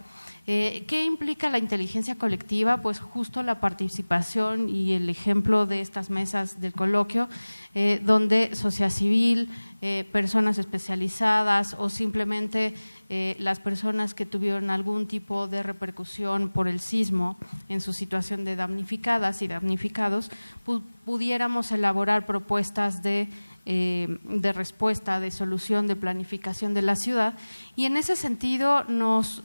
¿Qué implica la inteligencia colectiva? Pues justo la participación y el ejemplo de estas mesas del coloquio, donde sociedad civil, personas especializadas o simplemente las personas que tuvieron algún tipo de repercusión por el sismo en su situación de damnificadas y damnificados, pudiéramos elaborar propuestas de respuesta, de solución, de planificación de la ciudad, y en ese sentido nos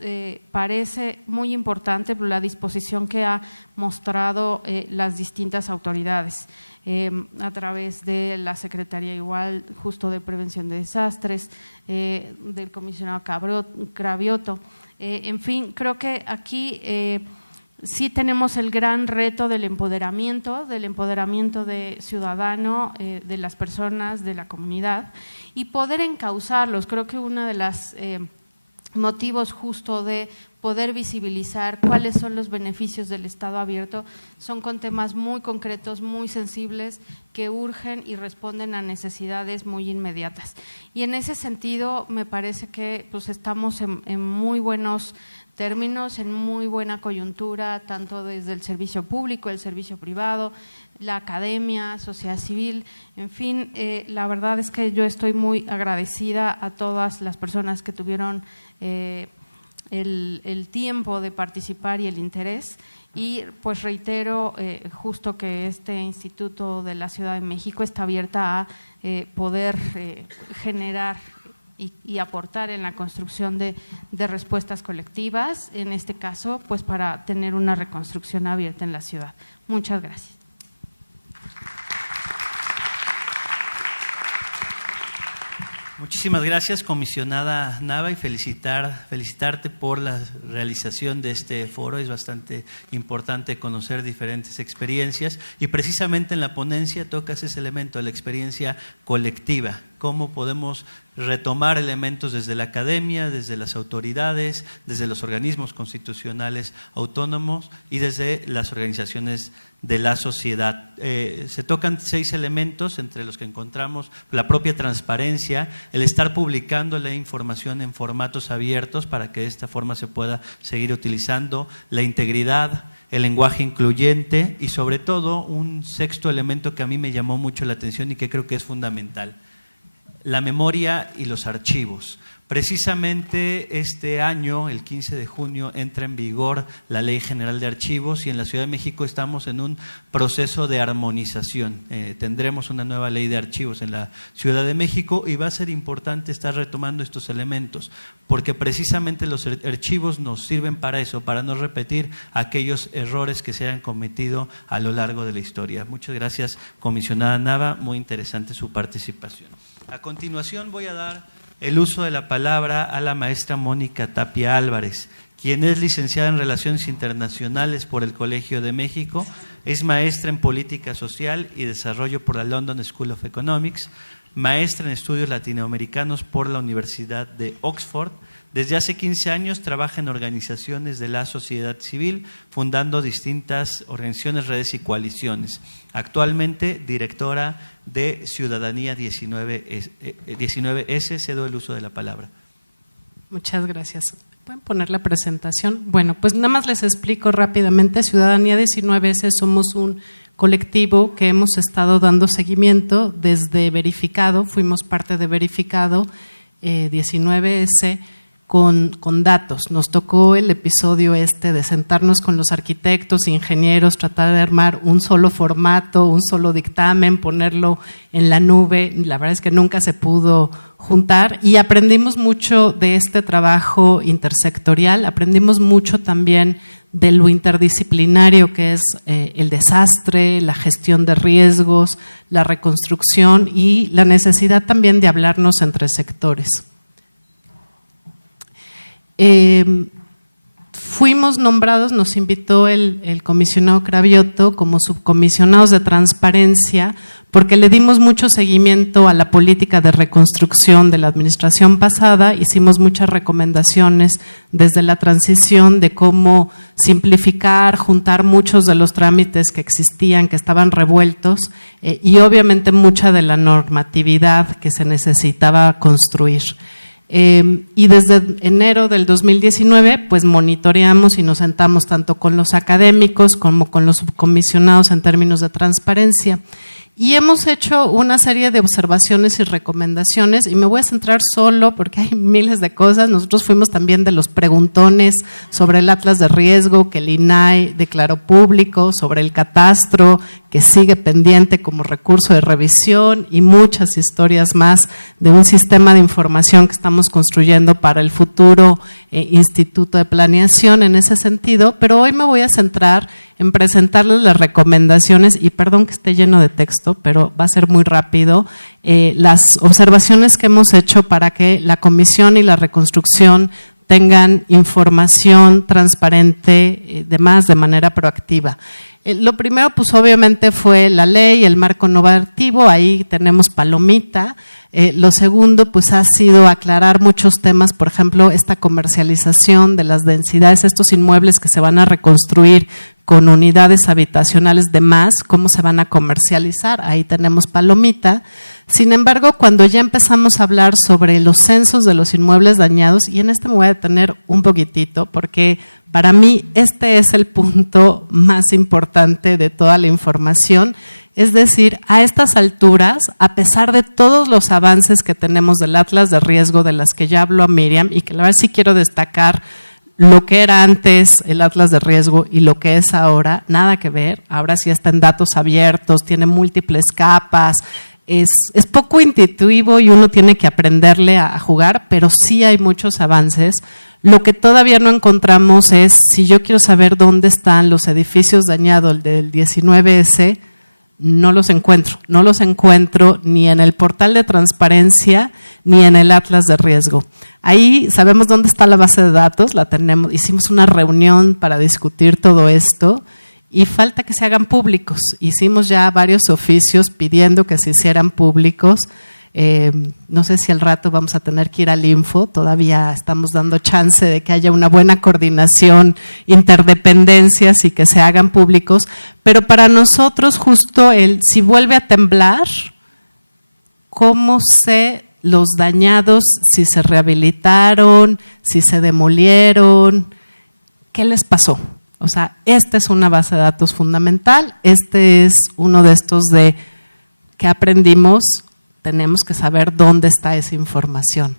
parece muy importante la disposición que ha mostrado las distintas autoridades a través de la Secretaría igual justo de Prevención de Desastres, del comisionado Cravioto, en fin, creo que aquí sí tenemos el gran reto del empoderamiento de ciudadano, de las personas, de la comunidad y poder encauzarlos. Creo que una de las motivos justo de poder visibilizar cuáles son los beneficios del Estado abierto, son con temas muy concretos, muy sensibles, que urgen y responden a necesidades muy inmediatas. Y en ese sentido me parece que pues estamos en muy buenos términos, en muy buena coyuntura, tanto desde el servicio público, el servicio privado, la academia, sociedad civil, en fin, la verdad es que yo estoy muy agradecida a todas las personas que tuvieron el tiempo de participar y el interés, y pues reitero justo que este Instituto de la Ciudad de México está abierta a poder generar y aportar en la construcción de respuestas colectivas, en este caso pues para tener una reconstrucción abierta en la ciudad. Muchas gracias. Muchísimas gracias, comisionada Nava, y felicitarte por la realización de este foro. Es bastante importante conocer diferentes experiencias y precisamente en la ponencia tocas ese elemento, la experiencia colectiva. Cómo podemos retomar elementos desde la academia, desde las autoridades, desde los organismos constitucionales autónomos y desde las organizaciones de la sociedad. Se tocan 6 elementos, entre los que encontramos la propia transparencia, el estar publicando la información en formatos abiertos para que de esta forma se pueda seguir utilizando, la integridad, el lenguaje incluyente y sobre todo un 6º elemento que a mí me llamó mucho la atención y que creo que es fundamental: la memoria y los archivos. Precisamente este año, el 15 de junio, entra en vigor la Ley General de Archivos y en la Ciudad de México estamos en un proceso de armonización. Tendremos una nueva Ley de Archivos en la Ciudad de México y va a ser importante estar retomando estos elementos, porque precisamente los archivos nos sirven para eso, para no repetir aquellos errores que se hayan cometido a lo largo de la historia. Muchas gracias, comisionada Nava, muy interesante su participación. A continuación voy a dar el uso de la palabra a la maestra Mónica Tapia Álvarez, quien es licenciada en Relaciones Internacionales por el Colegio de México, es maestra en Política Social y Desarrollo por la London School of Economics, maestra en Estudios Latinoamericanos por la Universidad de Oxford. Desde hace 15 años trabaja en organizaciones de la sociedad civil, fundando distintas organizaciones, redes y coaliciones. Actualmente, directora de Ciudadanía 19S. Cedo el uso de la palabra. Muchas gracias. ¿Pueden poner la presentación? Bueno, pues nada más les explico rápidamente. Ciudadanía 19S somos un colectivo que hemos estado dando seguimiento desde Verificado, fuimos parte de Verificado 19S con datos. Nos tocó el episodio de sentarnos con los arquitectos, ingenieros, tratar de armar un solo formato, un solo dictamen, ponerlo en la nube. La verdad es que nunca se pudo juntar y aprendimos mucho de este trabajo intersectorial, aprendimos mucho también de lo interdisciplinario que es el desastre, la gestión de riesgos, la reconstrucción y la necesidad también de hablarnos entre sectores. Fuimos nombrados, nos invitó el comisionado Cravioto como subcomisionados de transparencia porque le dimos mucho seguimiento a la política de reconstrucción de la administración pasada, hicimos muchas recomendaciones desde la transición de cómo simplificar, juntar muchos de los trámites que existían, que estaban revueltos y obviamente mucha de la normatividad que se necesitaba construir. Y desde enero del 2019 pues monitoreamos y nos sentamos tanto con los académicos como con los subcomisionados en términos de transparencia y hemos hecho una serie de observaciones y recomendaciones y me voy a centrar solo porque hay miles de cosas. Nosotros fuimos también de los preguntones sobre el Atlas de Riesgo que el INAI declaró público, sobre el catastro que sigue pendiente como recurso de revisión y muchas historias más de un sistema de información que estamos construyendo para el futuro Instituto de Planeación en ese sentido, pero hoy me voy a centrar en presentarles las recomendaciones y perdón que esté lleno de texto, pero va a ser muy rápido, las observaciones que hemos hecho para que la comisión y la reconstrucción tengan información transparente de manera proactiva. Lo primero, pues obviamente fue la ley, el marco normativo, ahí tenemos palomita. Lo segundo, pues ha sido aclarar muchos temas, por ejemplo, esta comercialización de las densidades, estos inmuebles que se van a reconstruir con unidades habitacionales de más, cómo se van a comercializar, ahí tenemos palomita. Sin embargo, cuando ya empezamos a hablar sobre los censos de los inmuebles dañados, y en este me voy a detener un poquitito, porque para mí este es el punto más importante de toda la información. Es decir, a estas alturas, a pesar de todos los avances que tenemos del Atlas de Riesgo, de las que ya habló Miriam, y que la verdad sí quiero destacar lo que era antes el Atlas de Riesgo y lo que es ahora, nada que ver. Ahora sí está en datos abiertos, tiene múltiples capas, es poco intuitivo y uno tiene que aprenderle a jugar, pero sí hay muchos avances. Lo que todavía no encontramos es, si yo quiero saber dónde están los edificios dañados del 19S, no los encuentro ni en el portal de transparencia ni en el Atlas de Riesgo. Ahí sabemos dónde está la base de datos, la tenemos, hicimos una reunión para discutir todo esto y falta que se hagan públicos. Hicimos ya varios oficios pidiendo que se hicieran públicos. No sé si al rato vamos a tener que ir al Info, todavía estamos dando chance de que haya una buena coordinación, interdependencias y que se hagan públicos, pero para nosotros justo si vuelve a temblar, ¿cómo sé los dañados, si se rehabilitaron, si se demolieron, qué les pasó? O sea, esta es una base de datos fundamental, este es uno de estos de que aprendimos. Tenemos que saber dónde está esa información.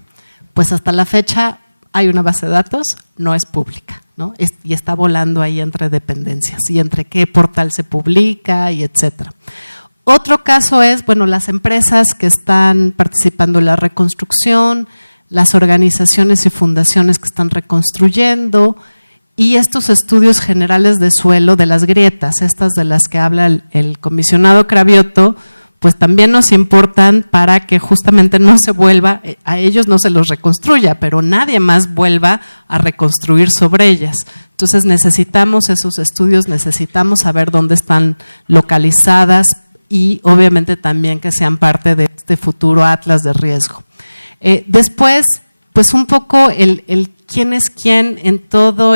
Pues hasta la fecha hay una base de datos, no es pública, ¿no? Y está volando ahí entre dependencias y entre qué portal se publica y etcétera. Otro caso es, bueno, las empresas que están participando en la reconstrucción, las organizaciones y fundaciones que están reconstruyendo y estos estudios generales de suelo de las grietas, estas de las que habla el comisionado Cravioto, pues también nos importan para que justamente no se vuelva, a ellos no se los reconstruya, pero nadie más vuelva a reconstruir sobre ellas. Entonces necesitamos esos estudios, necesitamos saber dónde están localizadas y obviamente también que sean parte de este futuro Atlas de Riesgo. Después, pues un poco el quién es quién en todo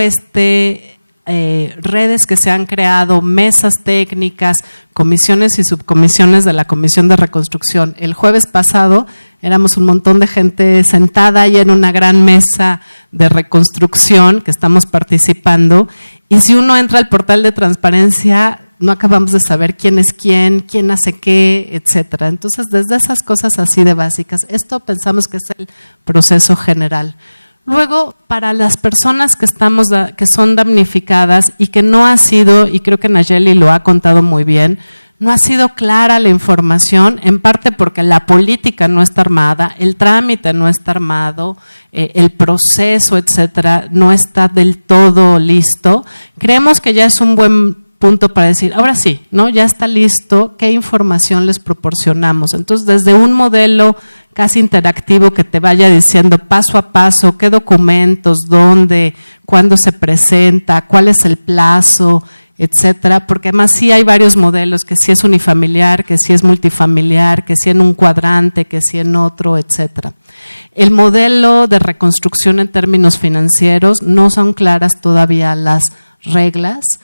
redes que se han creado, mesas técnicas, comisiones y subcomisiones de la Comisión de Reconstrucción. El jueves pasado éramos un montón de gente sentada ahí en una gran mesa de reconstrucción que estamos participando y si uno entra al portal de transparencia no acabamos de saber quién es quién hace qué, etcétera. Entonces, desde esas cosas así de básicas, esto pensamos que es el proceso general. Luego, para las personas que son damnificadas y que no ha sido, y creo que Nayeli lo ha contado muy bien, no ha sido clara la información, en parte porque la política no está armada, el trámite no está armado, el proceso, etcétera, no está del todo listo. Creemos que ya es un buen punto para decir, ahora sí, ¿no? Ya está listo, ¿qué información les proporcionamos? Entonces, desde un modelo casi interactivo que te vaya diciendo paso a paso, qué documentos, dónde, cuándo se presenta, cuál es el plazo, etcétera, porque además sí hay varios modelos, que sí es unifamiliar, que sí es multifamiliar, que sí en un cuadrante, que sí en otro, etcétera. El modelo de reconstrucción en términos financieros, no son claras todavía las reglas.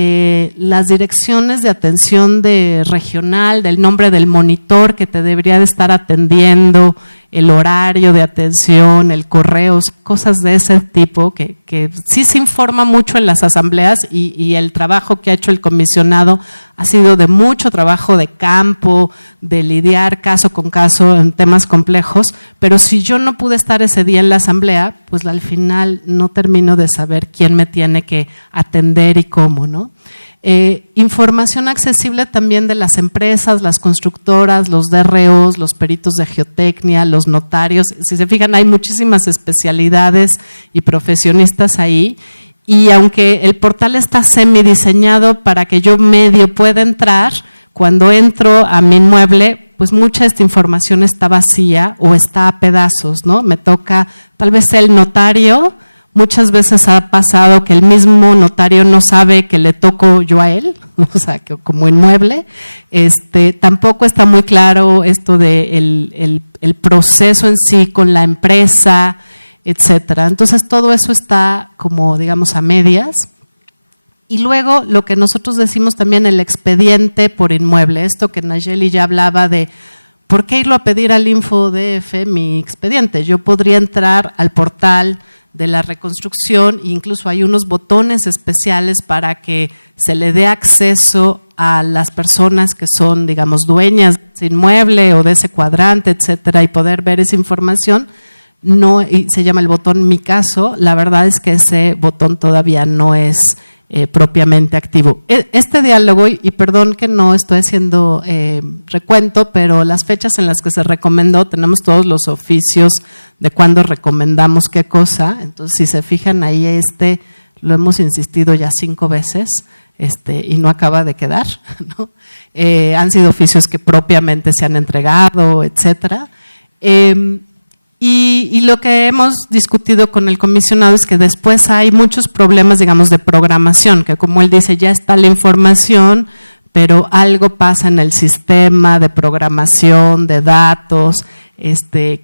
Las direcciones de atención regional, del nombre del monitor que te debería de estar atendiendo, el horario de atención, el correo, cosas de ese tipo que sí se informa mucho en las asambleas y el trabajo que ha hecho el comisionado ha sido de mucho trabajo de campo, de lidiar caso con caso en temas complejos, pero si yo no pude estar ese día en la asamblea, pues al final no termino de saber quién me tiene que atender y cómo, ¿no? Información accesible también de las empresas, las constructoras, los DROs, los peritos de geotecnia, los notarios. Si se fijan, hay muchísimas especialidades y profesionistas ahí. Y aunque el portal está semidiseñado para que yo medio pueda entrar, cuando entro a mi inmueble, pues mucha de esta información está vacía o está a pedazos, ¿no? Me toca tal vez el notario muchas veces ha pasado que el mismo notario no sabe que le toco yo a él, o sea, que como inmueble. Tampoco está muy claro esto de el proceso en sí con la empresa, etcétera. Entonces todo eso está como, digamos, a medias. Y luego lo que nosotros decimos también, el expediente por inmueble, esto que Nayeli ya hablaba de ¿por qué irlo a pedir al InfoDF mi expediente? Yo podría entrar al portal de la reconstrucción e incluso hay unos botones especiales para que se le dé acceso a las personas que son, digamos, dueñas de ese inmueble o de ese cuadrante, etcétera, y poder ver esa información. No, y se llama el botón Mi Caso. La verdad es que ese botón todavía no es propiamente activo. Este diálogo, y perdón que no estoy haciendo recuento, pero las fechas en las que se recomendó, tenemos todos los oficios de cuándo recomendamos qué cosa. Entonces, si se fijan ahí, lo hemos insistido ya 5 veces y no acaba de quedar, ¿no? Han sido oficios que propiamente se han entregado, etcétera. Y lo que hemos discutido con el comisionado es que después hay muchos problemas, digamos, de programación, que como él dice, ya está la información, pero algo pasa en el sistema de programación, de datos,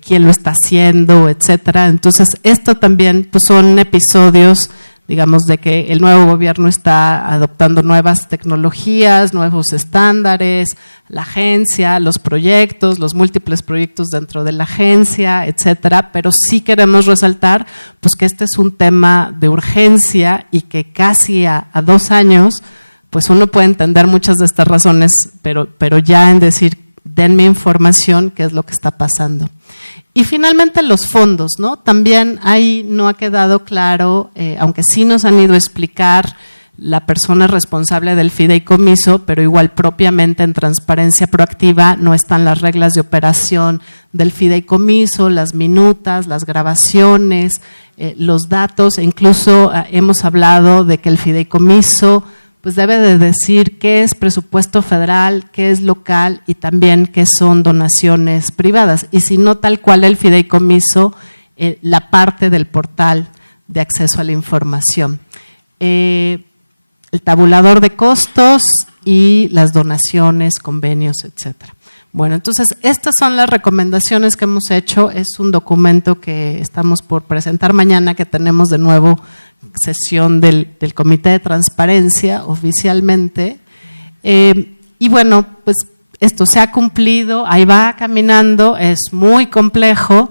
quién lo está haciendo, etcétera. Entonces, esto también pues, son episodios, digamos, de que el nuevo gobierno está adoptando nuevas tecnologías, nuevos estándares, la agencia, los proyectos, los múltiples proyectos dentro de la agencia, etcétera, pero sí queremos resaltar pues que este es un tema de urgencia y que casi a 2 años, pues uno puede entender muchas de estas razones, pero ya en decir, denme información, qué es lo que está pasando. Y finalmente los fondos, ¿no? También ahí no ha quedado claro, aunque sí nos han ido a explicar la persona responsable del fideicomiso, pero igual propiamente en transparencia proactiva no están las reglas de operación del fideicomiso, las minutas, las grabaciones, los datos, e incluso hemos hablado de que el fideicomiso pues debe de decir qué es presupuesto federal, qué es local y también qué son donaciones privadas. Y si no, tal cual el fideicomiso, la parte del portal de acceso a la información. El tabulador de costos y las donaciones, convenios, etcétera. Bueno, entonces estas son las recomendaciones que hemos hecho. Es un documento que estamos por presentar mañana, que tenemos de nuevo sesión del Comité de Transparencia oficialmente. Y bueno, pues esto se ha cumplido, ahí va caminando, es muy complejo,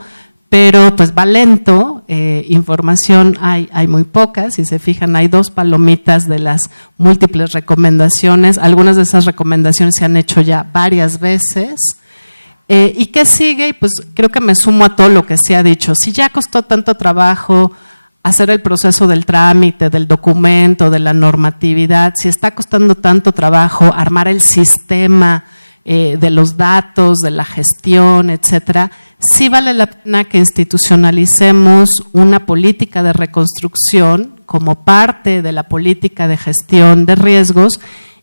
pero pues va lento, información hay muy poca, si se fijan hay 2 palomitas de las múltiples recomendaciones, algunas de esas recomendaciones se han hecho ya varias veces. ¿Y qué sigue? Y pues creo que me sumo a todo lo que se ha dicho. Si ya costó tanto trabajo hacer el proceso del trámite, del documento, de la normatividad, si está costando tanto trabajo armar el sistema de los datos, de la gestión, etcétera, sí vale la pena que institucionalicemos una política de reconstrucción como parte de la política de gestión de riesgos.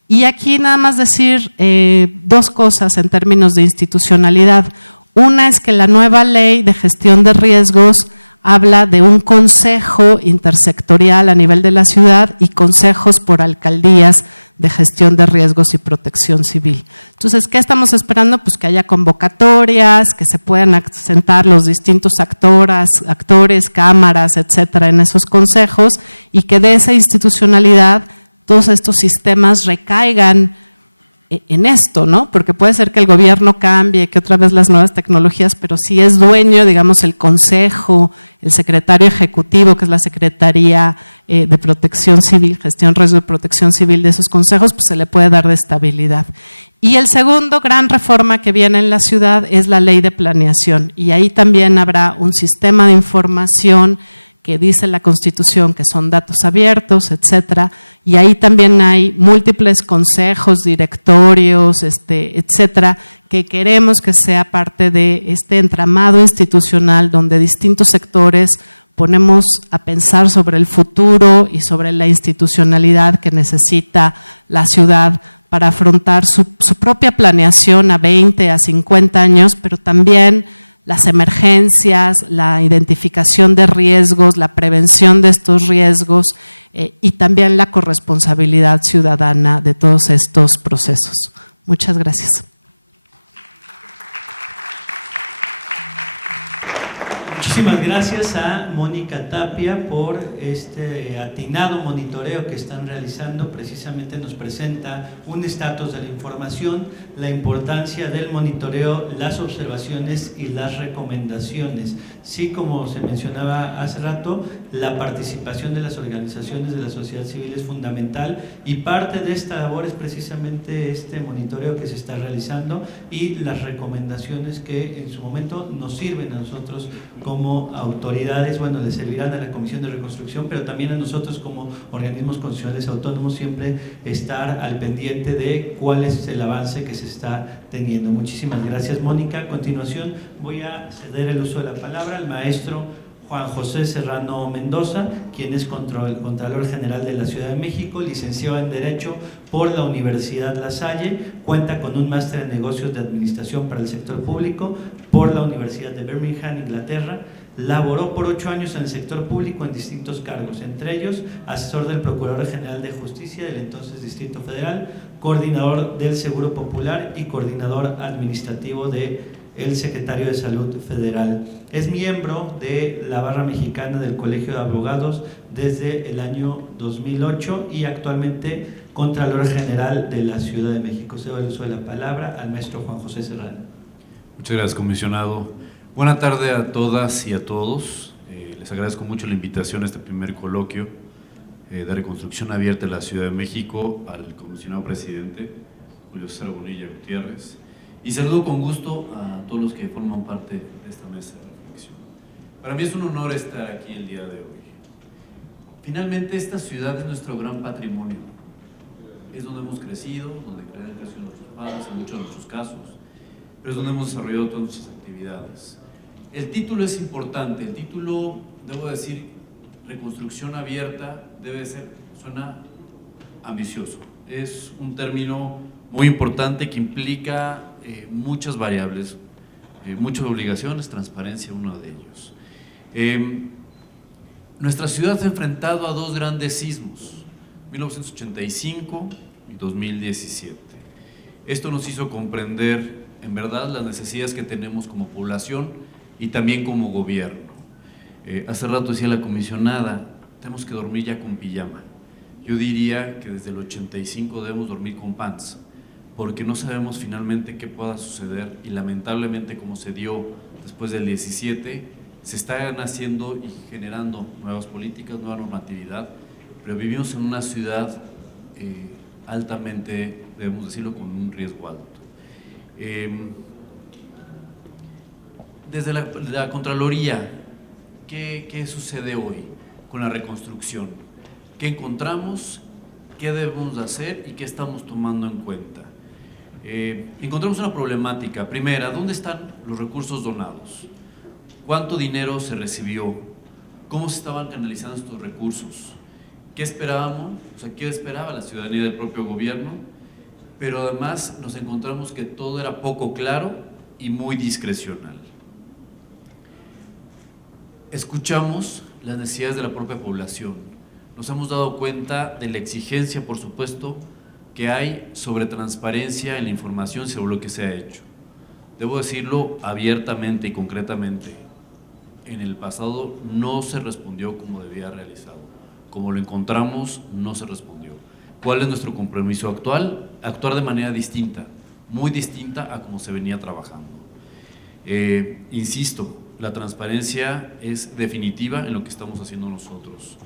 Y aquí nada más decir 2 cosas en términos de institucionalidad. Una es que la nueva ley de gestión de riesgos habla de un consejo intersectorial a nivel de la ciudad y consejos por alcaldías de gestión de riesgos y protección civil. Entonces, ¿qué estamos esperando? Pues que haya convocatorias, que se puedan sentar los distintos actores, cámaras, etcétera, en esos consejos y que de esa institucionalidad todos estos sistemas recaigan en esto, ¿no? Porque puede ser que el gobierno cambie, que otra vez las nuevas tecnologías, pero si es dueño, digamos, el consejo, el secretario ejecutivo, que es la Secretaría de Protección Civil, Gestión Riesgo de Protección Civil de esos consejos, pues se le puede dar de estabilidad. Y el segundo gran reforma que viene en la ciudad es la ley de planeación, y ahí también habrá un sistema de información que dice la Constitución que son datos abiertos, etcétera, y ahí también hay múltiples consejos, directorios, etcétera, que queremos que sea parte de este entramado institucional donde distintos sectores ponemos a pensar sobre el futuro y sobre la institucionalidad que necesita la ciudad para afrontar su propia planeación a 20, a 50 años, pero también las emergencias, la identificación de riesgos, la prevención de estos riesgos y también la corresponsabilidad ciudadana de todos estos procesos. Muchas gracias. Muchísimas gracias a Mónica Tapia por este atinado monitoreo que están realizando. Precisamente nos presenta un estatus de la información, la importancia del monitoreo, las observaciones y las recomendaciones. Sí, como se mencionaba hace rato, la participación de las organizaciones de la sociedad civil es fundamental y parte de esta labor es precisamente este monitoreo que se está realizando y las recomendaciones que en su momento nos sirven a nosotros como autoridades, bueno, le servirán a la Comisión de Reconstrucción, pero también a nosotros como organismos constitucionales autónomos siempre estar al pendiente de cuál es el avance que se está teniendo. Muchísimas gracias, Mónica. A continuación voy a ceder el uso de la palabra al maestro Juan José Serrano Mendoza, quien es Contralor General de la Ciudad de México, licenciado en Derecho por la Universidad La Salle, cuenta con un máster en Negocios de Administración para el Sector Público por la Universidad de Birmingham, Inglaterra. Laboró por 8 años en el sector público en distintos cargos, entre ellos asesor del Procurador General de Justicia del entonces Distrito Federal, coordinador del Seguro Popular y coordinador administrativo de el Secretario de Salud Federal. Es miembro de la Barra Mexicana del Colegio de Abogados desde el año 2008 y actualmente Contralor General de la Ciudad de México. Cedo el uso de la palabra al maestro Juan José Serrano. Muchas gracias, comisionado. Buena tarde a todas y a todos. Les agradezco mucho la invitación a este primer coloquio de reconstrucción abierta de la Ciudad de México al comisionado presidente Julio César Bonilla Gutiérrez. Y saludo con gusto a todos los que forman parte de esta mesa de reflexión. Para mí es un honor estar aquí el día de hoy. Finalmente, esta ciudad es nuestro gran patrimonio. Es donde hemos crecido, donde han crecido nuestros padres en muchos de nuestros casos, pero es donde hemos desarrollado todas nuestras actividades. El título es importante. El título, debo decir, reconstrucción abierta, suena ambicioso. Es un término muy importante que implica muchas variables, muchas obligaciones, transparencia, uno de ellos. Nuestra ciudad se ha enfrentado a 2 grandes sismos, 1985 y 2017. Esto nos hizo comprender, en verdad, las necesidades que tenemos como población y también como gobierno. Hace rato decía la comisionada, tenemos que dormir ya con pijama. Yo diría que desde el 85 debemos dormir con pants, porque no sabemos finalmente qué pueda suceder y lamentablemente, como se dio después del 17, se están haciendo y generando nuevas políticas, nueva normatividad, pero vivimos en una ciudad altamente, debemos decirlo, con un riesgo alto. Desde la Contraloría, ¿qué sucede hoy con la reconstrucción? ¿Qué encontramos? ¿Qué debemos hacer? ¿Y qué estamos tomando en cuenta? Encontramos una problemática. Primera, ¿dónde están los recursos donados? ¿Cuánto dinero se recibió? ¿Cómo se estaban canalizando estos recursos? ¿Qué esperábamos? ¿Qué esperaba la ciudadanía del propio gobierno? Pero además nos encontramos que todo era poco claro y muy discrecional. Escuchamos las necesidades de la propia población. Nos hemos dado cuenta de la exigencia, por supuesto, que hay sobre transparencia en la información sobre lo que se ha hecho. Debo decirlo abiertamente y concretamente, en el pasado no se respondió como debía haber realizado. Como lo encontramos, no se respondió. ¿Cuál es nuestro compromiso actual? Actuar de manera distinta, muy distinta a como se venía trabajando. Insisto, la transparencia es definitiva en lo que estamos haciendo nosotros.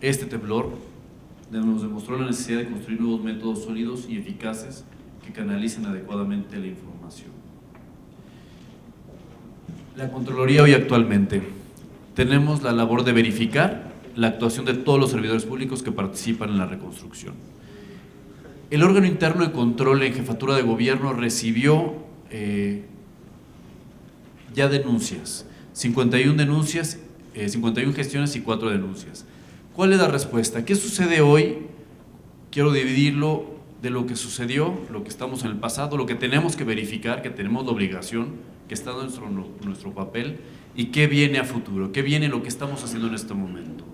Este temblor nos demostró la necesidad de construir nuevos métodos sólidos y eficaces que canalicen adecuadamente la información. La Contraloría hoy actualmente tenemos la labor de verificar la actuación de todos los servidores públicos que participan en la reconstrucción. El órgano interno de control en jefatura de gobierno recibió ya denuncias, 51 denuncias, 51 gestiones y 4 denuncias. ¿Cuál es la respuesta? ¿Qué sucede hoy? Quiero dividirlo de lo que sucedió, lo que estamos en el pasado, lo que tenemos que verificar, que tenemos la obligación, que está en nuestro papel, y qué viene a futuro, qué viene lo que estamos haciendo en este momento.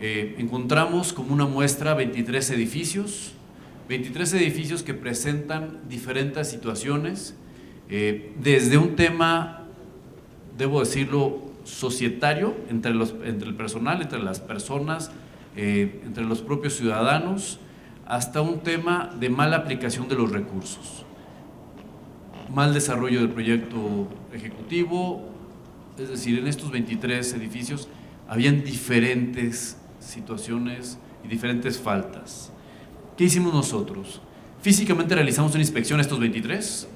Encontramos como una muestra 23 edificios que presentan diferentes situaciones, desde un tema, debo decirlo, societario, entre el personal, entre las personas, entre los propios ciudadanos, hasta un tema de mala aplicación de los recursos, mal desarrollo del proyecto ejecutivo. Es decir, en estos 23 edificios habían diferentes situaciones y diferentes faltas. ¿Qué hicimos nosotros? Físicamente realizamos una inspección a estos 23,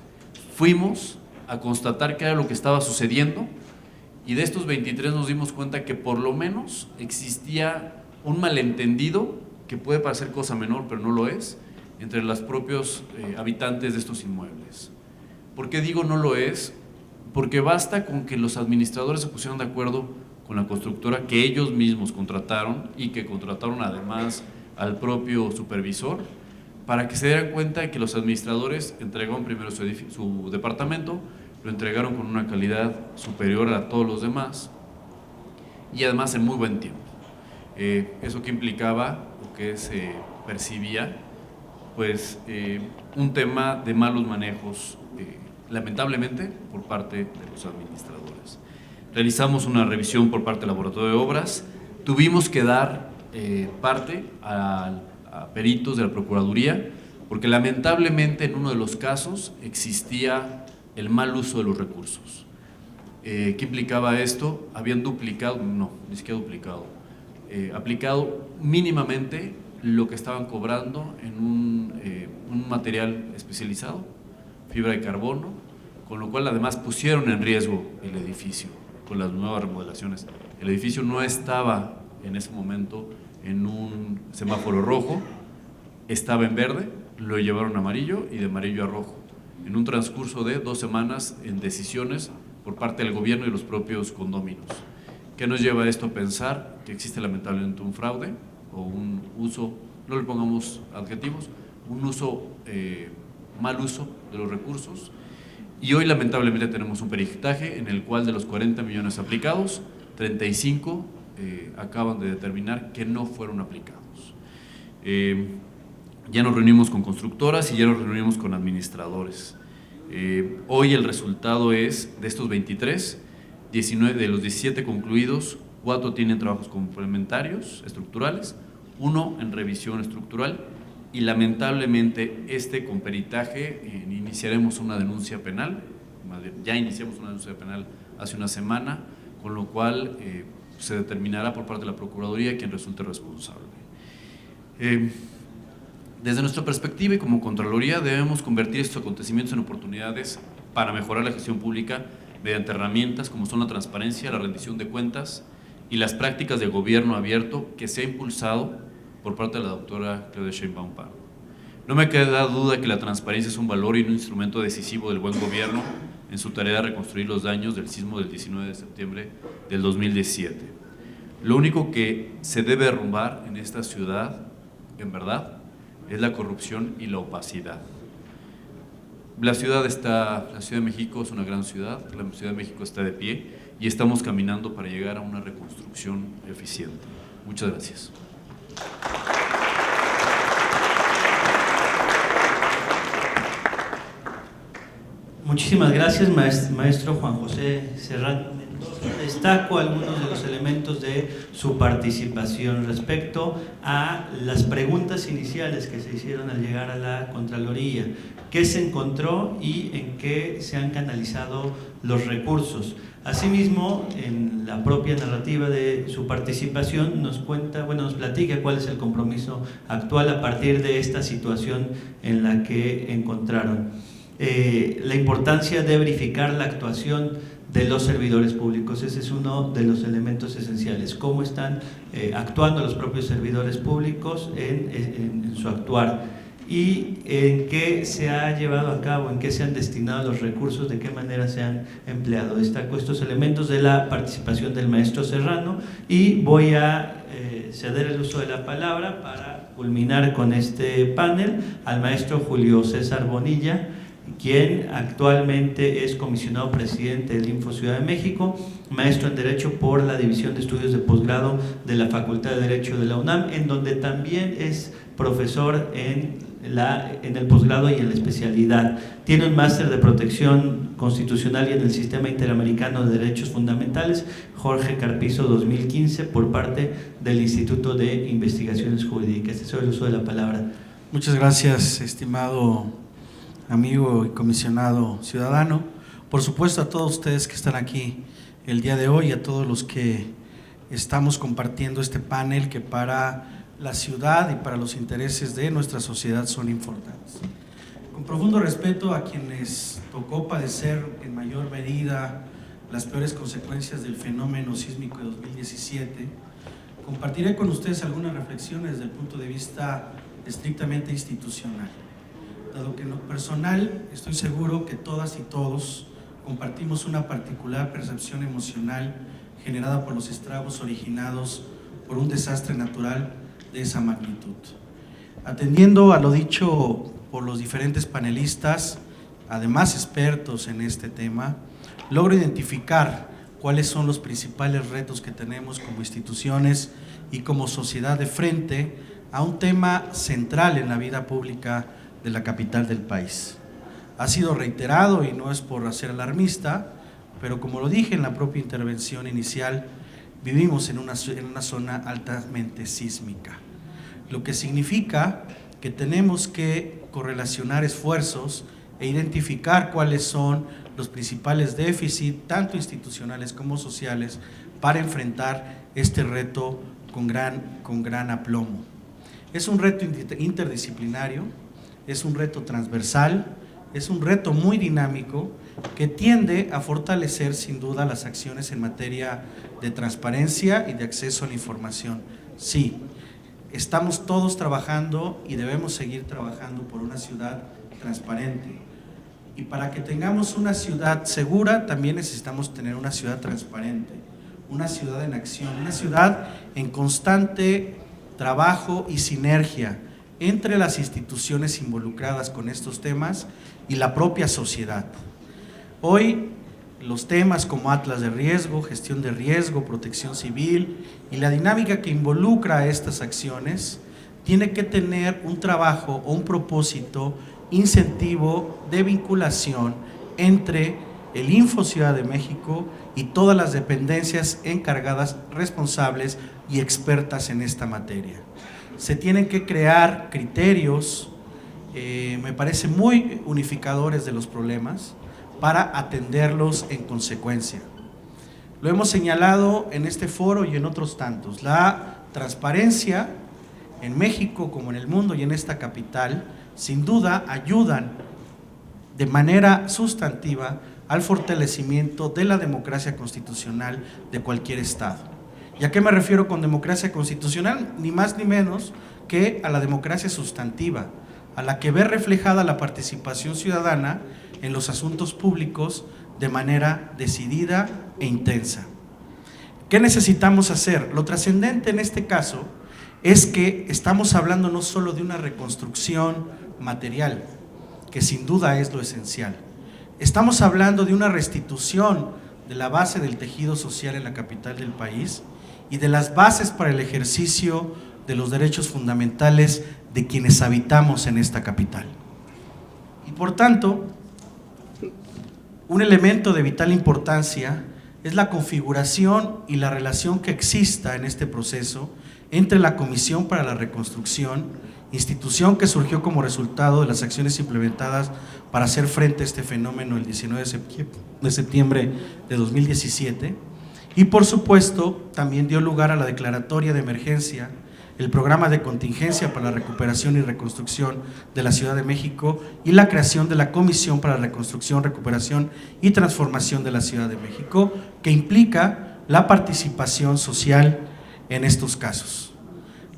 fuimos a constatar qué era lo que estaba sucediendo, y de estos 23 nos dimos cuenta que por lo menos existía un malentendido, que puede parecer cosa menor, pero no lo es, entre los propios habitantes de estos inmuebles. ¿Por qué digo no lo es? Porque basta con que los administradores se pusieran de acuerdo con la constructora que ellos mismos contrataron, y que contrataron además al propio supervisor, para que se dieran cuenta de que los administradores entregaron primero su departamento, lo entregaron con una calidad superior a todos los demás, y además en muy buen tiempo. Eso que implicaba, o que se percibía, pues un tema de malos manejos, lamentablemente, por parte de los administradores. Realizamos una revisión por parte del Laboratorio de Obras, tuvimos que dar parte a peritos de la Procuraduría, porque lamentablemente en uno de los casos existía el mal uso de los recursos. ¿Qué implicaba esto? Habían duplicado, no, ni siquiera duplicado, aplicado mínimamente lo que estaban cobrando en un material especializado, fibra de carbono, con lo cual además pusieron en riesgo el edificio con las nuevas remodelaciones. El edificio no estaba en ese momento en un semáforo rojo, estaba en verde, lo llevaron a amarillo, y de amarillo a rojo, en un transcurso de 2 semanas en decisiones por parte del gobierno y los propios condóminos. ¿Qué nos lleva a esto a pensar? Que existe lamentablemente un fraude o un uso, no le pongamos adjetivos, un uso, mal uso de los recursos, y hoy lamentablemente tenemos un peritaje en el cual de los 40 millones aplicados, 35 acaban de determinar que no fueron aplicados. Ya nos reunimos con constructoras y ya nos reunimos con administradores. Hoy el resultado es, de estos 23, 19 de los 17 concluidos, 4 tienen trabajos complementarios estructurales, 1 en revisión estructural, y lamentablemente con peritaje iniciaremos una denuncia penal, ya iniciamos una denuncia penal hace una semana, con lo cual se determinará por parte de la Procuraduría quién resulte responsable. Desde nuestra perspectiva y como Contraloría debemos convertir estos acontecimientos en oportunidades para mejorar la gestión pública mediante herramientas como son la transparencia, la rendición de cuentas y las prácticas de gobierno abierto que se ha impulsado por parte de la doctora Claudia Sheinbaum Pardo. No me queda duda que la transparencia es un valor y un instrumento decisivo del buen gobierno en su tarea de reconstruir los daños del sismo del 19 de septiembre del 2017. Lo único que se debe derrumbar en esta ciudad, en verdad, es la corrupción y la opacidad. La Ciudad de México es una gran ciudad, la Ciudad de México está de pie y estamos caminando para llegar a una reconstrucción eficiente. Muchas gracias. Muchísimas gracias, maestro Juan José Serrano Mendoza. Destaco algunos de los elementos de su participación respecto a las preguntas iniciales que se hicieron al llegar a la Contraloría. ¿Qué se encontró y en qué se han canalizado los recursos? Asimismo, en la propia narrativa de su participación nos platica cuál es el compromiso actual a partir de esta situación en la que encontraron. La importancia de verificar la actuación de los servidores públicos, ese es uno de los elementos esenciales. ¿Cómo están actuando los propios servidores públicos en su actuar? Y en qué se ha llevado a cabo, en qué se han destinado los recursos, de qué manera se han empleado. Destaco estos elementos de la participación del maestro Serrano y voy a ceder el uso de la palabra para culminar con este panel al maestro Julio César Bonilla, quien actualmente es comisionado presidente del Info Ciudad de México, maestro en Derecho por la División de Estudios de Posgrado de la Facultad de Derecho de la UNAM, en donde también es profesor en el posgrado y en la especialidad. Tiene un máster de protección constitucional y en el Sistema Interamericano de Derechos Fundamentales, Jorge Carpizo 2015, por parte del Instituto de Investigaciones Jurídicas. Este es el uso de la palabra. Muchas gracias, estimado amigo y comisionado ciudadano. Por supuesto, a todos ustedes que están aquí el día de hoy, a todos los que estamos compartiendo este panel que para la ciudad y para los intereses de nuestra sociedad son importantes. Con profundo respeto a quienes tocó padecer en mayor medida las peores consecuencias del fenómeno sísmico de 2017, compartiré con ustedes algunas reflexiones desde el punto de vista estrictamente institucional. Dado que en lo personal estoy seguro que todas y todos compartimos una particular percepción emocional generada por los estragos originados por un desastre natural de esa magnitud. Atendiendo a lo dicho por los diferentes panelistas, además expertos en este tema, logro identificar cuáles son los principales retos que tenemos como instituciones y como sociedad de frente a un tema central en la vida pública de la capital del país. Ha sido reiterado y no es por hacer alarmista, pero como lo dije en la propia intervención inicial, vivimos en una zona altamente sísmica, lo que significa que tenemos que correlacionar esfuerzos e identificar cuáles son los principales déficits, tanto institucionales como sociales, para enfrentar este reto con gran aplomo. Es un reto interdisciplinario, es un reto transversal, es un reto muy dinámico que tiende a fortalecer sin duda las acciones en materia de transparencia y de acceso a la información. Sí, estamos todos trabajando y debemos seguir trabajando por una ciudad transparente. Y para que tengamos una ciudad segura, también necesitamos tener una ciudad transparente, una ciudad en acción, una ciudad en constante trabajo y sinergia entre las instituciones involucradas con estos temas y la propia sociedad. Hoy, los temas como atlas de riesgo, gestión de riesgo, protección civil y la dinámica que involucra a estas acciones tiene que tener un trabajo o un propósito incentivo de vinculación entre el Info Ciudad de México y todas las dependencias encargadas, responsables y expertas en esta materia. Se tienen que crear criterios, me parece muy unificadores de los problemas, para atenderlos en consecuencia. Lo hemos señalado en este foro y en otros tantos. La transparencia en México como en el mundo y en esta capital, sin duda ayudan de manera sustantiva al fortalecimiento de la democracia constitucional de cualquier Estado. ¿Y a qué me refiero con democracia constitucional? Ni más ni menos que a la democracia sustantiva, a la que ve reflejada la participación ciudadana en los asuntos públicos de manera decidida e intensa. ¿Qué necesitamos hacer? Lo trascendente en este caso es que estamos hablando no solo de una reconstrucción material, que sin duda es lo esencial. Estamos hablando de una restitución de la base del tejido social en la capital del país y de las bases para el ejercicio de los derechos fundamentales de quienes habitamos en esta capital. Y por tanto, un elemento de vital importancia es la configuración y la relación que exista en este proceso entre la Comisión para la Reconstrucción, institución que surgió como resultado de las acciones implementadas para hacer frente a este fenómeno el 19 de septiembre de 2017, y por supuesto también dio lugar a la declaratoria de emergencia, el programa de contingencia para la recuperación y reconstrucción de la Ciudad de México y la creación de la Comisión para la Reconstrucción, Recuperación y Transformación de la Ciudad de México, que implica la participación social en estos casos.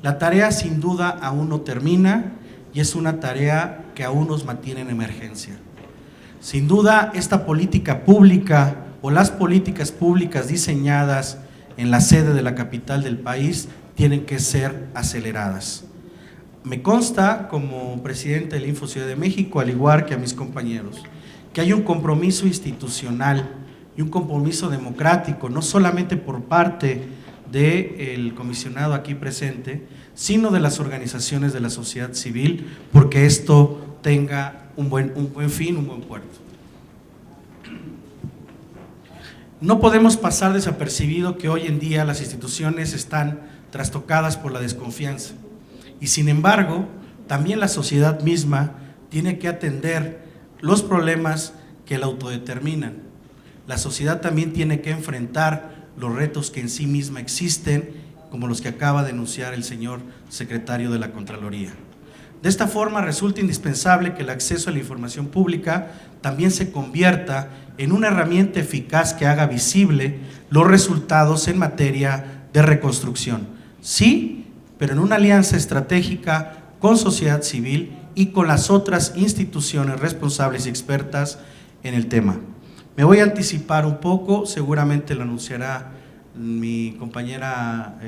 La tarea sin duda aún no termina y es una tarea que aún nos mantiene en emergencia. Sin duda, esta política pública o las políticas públicas diseñadas en la sede de la capital del país tienen que ser aceleradas. Me consta, como presidente del Info Ciudad de México, al igual que a mis compañeros, que hay un compromiso institucional y un compromiso democrático, no solamente por parte del comisionado aquí presente, sino de las organizaciones de la sociedad civil, porque esto tenga un buen fin, un buen puerto. No podemos pasar desapercibido que hoy en día las instituciones están trastocadas por la desconfianza y, sin embargo, también la sociedad misma tiene que atender los problemas que la autodeterminan. La sociedad también tiene que enfrentar los retos que en sí misma existen, como los que acaba de enunciar el señor secretario de la Contraloría. De esta forma, resulta indispensable que el acceso a la información pública también se convierta en una herramienta eficaz que haga visible los resultados en materia de reconstrucción. Sí, pero en una alianza estratégica con sociedad civil y con las otras instituciones responsables y expertas en el tema. Me voy a anticipar un poco, seguramente lo anunciará mi compañera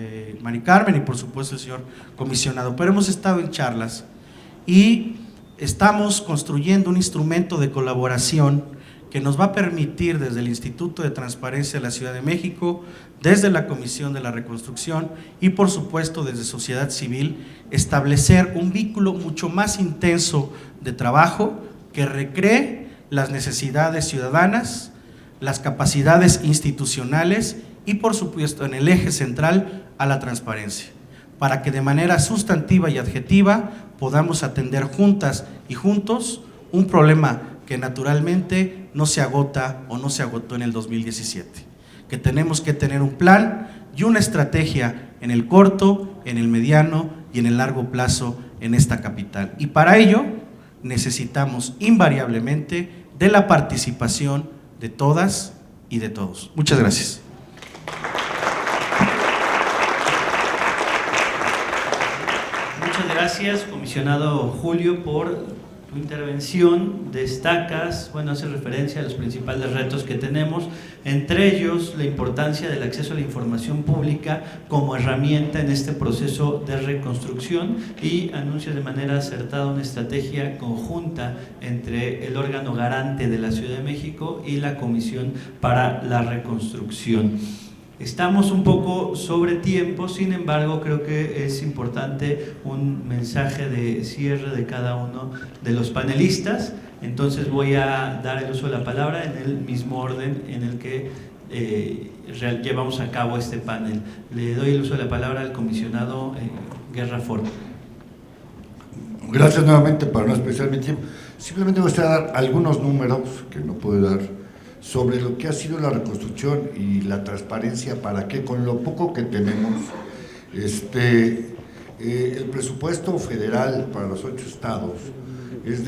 Mari Carmen y por supuesto el señor comisionado, pero hemos estado en charlas y estamos construyendo un instrumento de colaboración que nos va a permitir desde el Instituto de Transparencia de la Ciudad de México, desde la Comisión de la Reconstrucción y por supuesto desde sociedad civil, establecer un vínculo mucho más intenso de trabajo que recree las necesidades ciudadanas, las capacidades institucionales y por supuesto en el eje central a la transparencia, para que de manera sustantiva y adjetiva podamos atender juntas y juntos un problema que naturalmente no se agota o no se agotó en el 2017, que tenemos que tener un plan y una estrategia en el corto, en el mediano y en el largo plazo en esta capital. Y para ello necesitamos invariablemente de la participación de todas y de todos. Muchas gracias. Muchas gracias, comisionado Julio, por tu intervención. Destacas, hace referencia a los principales retos que tenemos, entre ellos la importancia del acceso a la información pública como herramienta en este proceso de reconstrucción, y anuncias de manera acertada una estrategia conjunta entre el órgano garante de la Ciudad de México y la Comisión para la Reconstrucción. Estamos un poco sobre tiempo, sin embargo creo que es importante un mensaje de cierre de cada uno de los panelistas. Entonces voy a dar el uso de la palabra en el mismo orden en el que llevamos a cabo este panel. Le doy el uso de la palabra al comisionado Guerra Fort. Gracias nuevamente, para no especiar mi tiempo. Simplemente voy a dar algunos números que no puedo dar sobre lo que ha sido la reconstrucción y la transparencia, para que con lo poco que tenemos, el presupuesto federal para los 8 estados es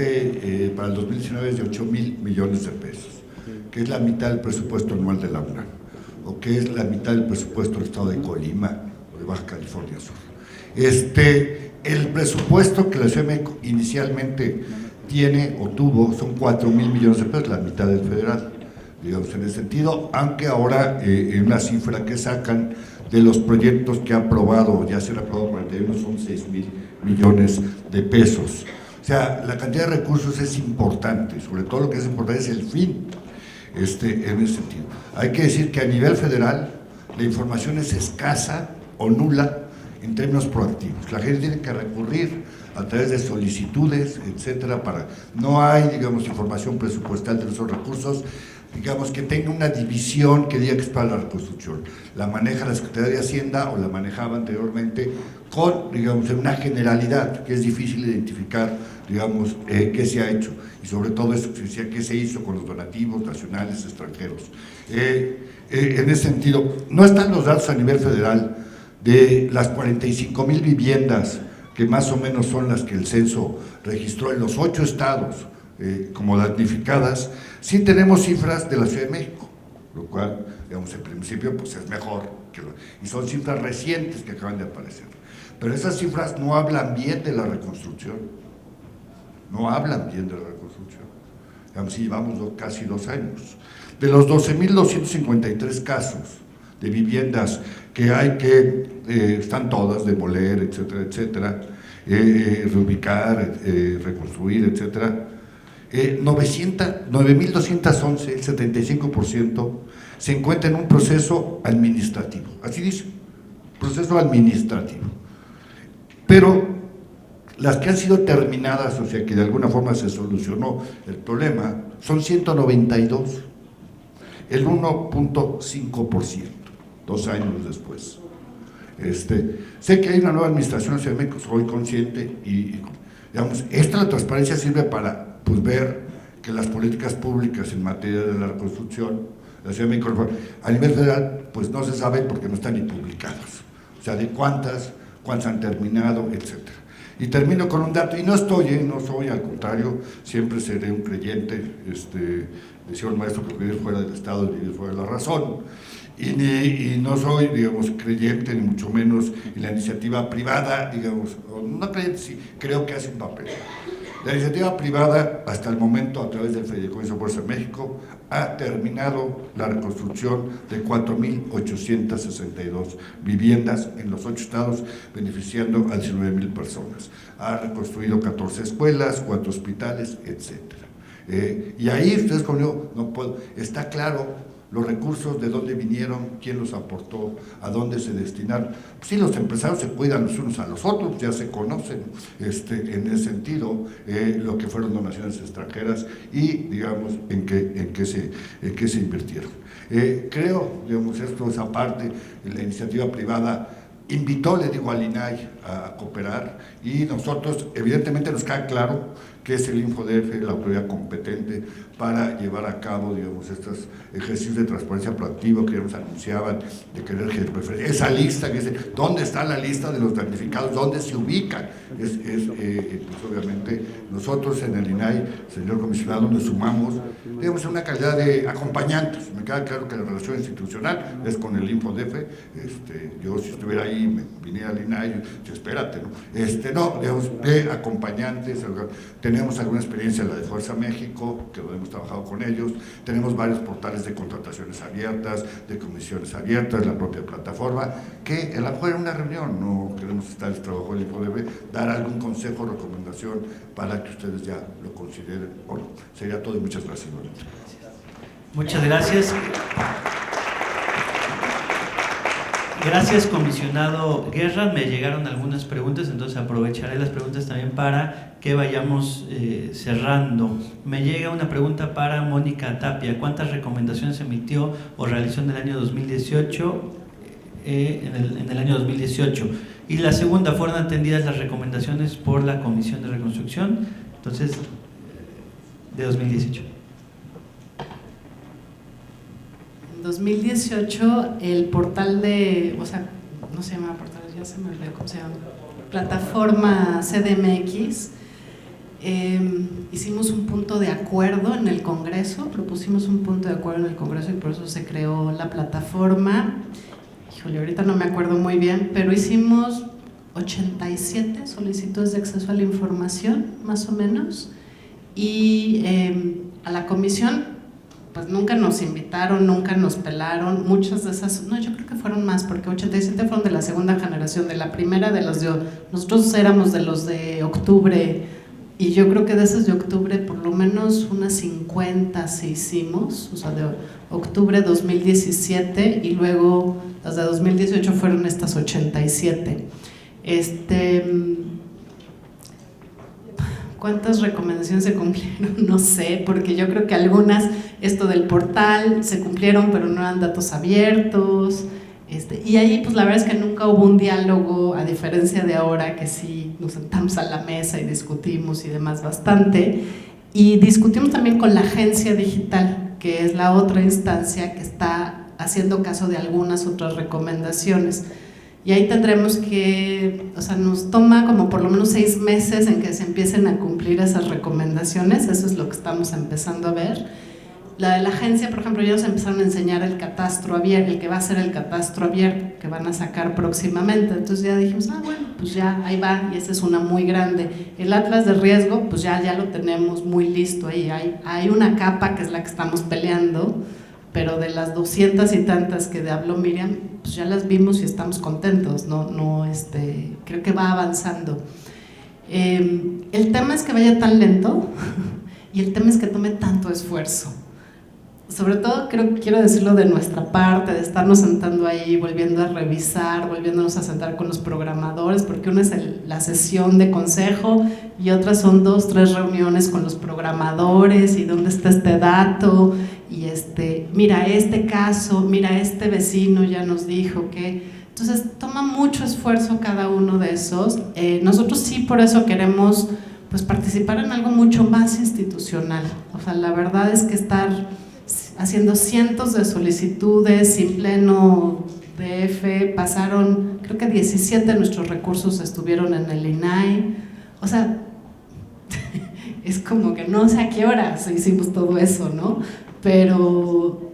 para el 2019 es de 8,000 millones de pesos, que es la mitad del presupuesto anual de la UNAM, o que es la mitad del presupuesto del estado de Colima o de Baja California Sur. El presupuesto que la Ciudad de México inicialmente tiene o tuvo son 4,000 millones de pesos, la mitad del federal, digamos, en ese sentido, aunque ahora en una cifra que sacan de los proyectos que ha aprobado, ya se han aprobado 41, son 6,000 millones de pesos. O sea, la cantidad de recursos es importante, sobre todo lo que es importante es el fin, en ese sentido. Hay que decir que a nivel federal la información es escasa o nula en términos proactivos. La gente tiene que recurrir a través de solicitudes, etcétera, no hay, digamos, información presupuestal de esos recursos, digamos, que tenga una división que diga que es para la reconstrucción. La maneja la Secretaría de Hacienda o la manejaba anteriormente con, digamos, una generalidad que es difícil identificar, digamos, qué se ha hecho, y sobre todo eso, qué se hizo con los donativos nacionales, extranjeros. En ese sentido, no están los datos a nivel federal de las 45,000 viviendas que más o menos son las que el censo registró en los 8 estados como damnificadas. Sí tenemos cifras de la Ciudad de México, lo cual, digamos, en principio pues es mejor, y son cifras recientes que acaban de aparecer, pero esas cifras no hablan bien de la reconstrucción, digamos, si llevamos casi 2 años. De los 12,253 casos de viviendas que hay que están todas, demoler, etcétera, etcétera, reubicar, reconstruir, etcétera. 9.211, el 75%, se encuentra en un proceso administrativo, así dice, proceso administrativo. Pero las que han sido terminadas, o sea que de alguna forma se solucionó el problema, son 192, el 1.5%, 2 años después. Sé que hay una nueva administración en Ciudad de México, soy consciente y digamos, la transparencia sirve para pues, ver que las políticas públicas en materia de la reconstrucción de la Ciudad de México a nivel federal pues no se sabe porque no están ni publicadas, o sea, de cuántas han terminado, etcétera. Y termino con un dato, y no soy, al contrario, siempre seré un creyente, decía el maestro que vivir fuera del Estado es vivir fuera de la razón, y no soy, digamos, creyente, ni mucho menos en la iniciativa privada, digamos, no creyente, sí, creo que hace un papel. La iniciativa privada, hasta el momento, a través del Fideicomiso Fuerza de México, ha terminado la reconstrucción de 4.862 viviendas en los 8 estados, beneficiando a 19,000 personas. Ha reconstruido 14 escuelas, 4 hospitales, etc. Y ahí, ustedes conmigo, está claro los recursos, de dónde vinieron, quién los aportó, a dónde se destinaron. Pues sí, los empresarios se cuidan los unos a los otros, ya se conocen en ese sentido, lo que fueron donaciones extranjeras y, digamos, en qué se invirtieron. Creo, digamos, esto es aparte, la iniciativa privada invitó, le digo, al INAI a cooperar y nosotros, evidentemente, nos queda claro que es el InfoDF, la autoridad competente para llevar a cabo, digamos, estos ejercicios de transparencia proactiva que ya nos anunciaban, de querer preferir. Esa lista, ¿dónde está la lista de los damnificados? ¿Dónde se ubican? Pues obviamente nosotros en el INAI, señor comisionado, nos sumamos, digamos, una calidad de acompañantes. Me queda claro que la relación institucional es con el InfoDF. Yo si estuviera ahí, me viniera al INAI, espérate, ¿no? No, digamos, de acompañantes. Tenemos alguna experiencia en la de Fuerza México, que hemos trabajado con ellos, tenemos varios portales de contrataciones abiertas, de comisiones abiertas, la propia plataforma, que a lo mejor en una reunión, no queremos estar en el trabajo del InfoDF, dar algún consejo o recomendación para que ustedes ya lo consideren. Bueno, sería todo y muchas gracias. Muchas gracias. Gracias, comisionado Guerra. Me llegaron algunas preguntas, entonces aprovecharé las preguntas también para que vayamos cerrando. Me llega una pregunta para Mónica Tapia. ¿Cuántas recomendaciones emitió o realizó en el año 2018? En el año 2018. Y la segunda, ¿fueron atendidas las recomendaciones por la Comisión de Reconstrucción? Entonces, de 2018. En 2018 el portal de, o sea, no se llama portal, ya se me olvidó cómo se llama, plataforma CDMX, hicimos un punto de acuerdo en el Congreso, propusimos un punto de acuerdo en el Congreso y por eso se creó la plataforma. Híjole, ahorita no me acuerdo muy bien, pero hicimos 87 solicitudes de acceso a la información, más o menos, y a la comisión pues nunca nos invitaron, nunca nos pelaron. Muchas de esas, no, yo creo que fueron más, porque 87 fueron de la segunda generación, de la primera, de los de, nosotros éramos de los de octubre, y yo creo que de esas de octubre por lo menos unas 50 se hicimos, o sea, de octubre 2017, y luego las de 2018 fueron estas 87. ¿Cuántas recomendaciones se cumplieron? No sé, porque yo creo que algunas, esto del portal, se cumplieron, pero no eran datos abiertos. Y ahí, pues la verdad es que nunca hubo un diálogo, a diferencia de ahora, que sí nos sentamos a la mesa y discutimos y demás bastante. Y discutimos también con la agencia digital, que es la otra instancia que está haciendo caso de algunas otras recomendaciones. Y ahí tendremos que, o sea, nos toma como por lo menos 6 meses en que se empiecen a cumplir esas recomendaciones. Eso es lo que estamos empezando a ver. La de la agencia, por ejemplo, ya nos empezaron a enseñar el catastro abierto, el que va a ser el catastro abierto, que van a sacar próximamente. Entonces ya dijimos, bueno, pues ya ahí va, y esa es una muy grande. El atlas de riesgo, pues ya lo tenemos muy listo ahí. Hay una capa que es la que estamos peleando, pero de las 200 y tantas que habló Miriam, pues ya las vimos y estamos contentos, creo que va avanzando. El tema es que vaya tan lento y el tema es que tome tanto esfuerzo. Sobre todo quiero decirlo de nuestra parte, de estarnos sentando ahí, volviendo a revisar, volviéndonos a sentar con los programadores, porque una es la sesión de consejo y otras son 2, 3 reuniones con los programadores y dónde está este dato y mira este caso, mira este vecino ya nos dijo que... Entonces toma mucho esfuerzo cada uno de esos. Nosotros sí por eso queremos pues participar en algo mucho más institucional. O sea, la verdad es que estar haciendo cientos de solicitudes sin pleno DF, pasaron, creo que 17 de nuestros recursos estuvieron en el INAI, o sea, es como que no sé a qué horas hicimos todo eso, ¿no? Pero,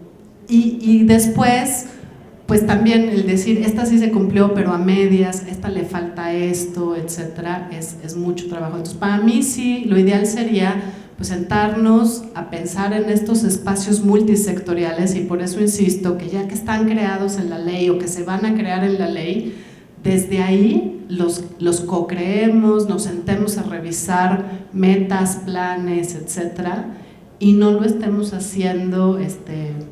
y después, pues también el decir, esta sí se cumplió, pero a medias, esta le falta esto, etcétera, es mucho trabajo. Entonces, para mí sí, lo ideal sería pues sentarnos a pensar en estos espacios multisectoriales y por eso insisto que ya que están creados en la ley o que se van a crear en la ley, desde ahí los co-creemos, nos sentemos a revisar metas, planes, etcétera, y no lo estemos haciendo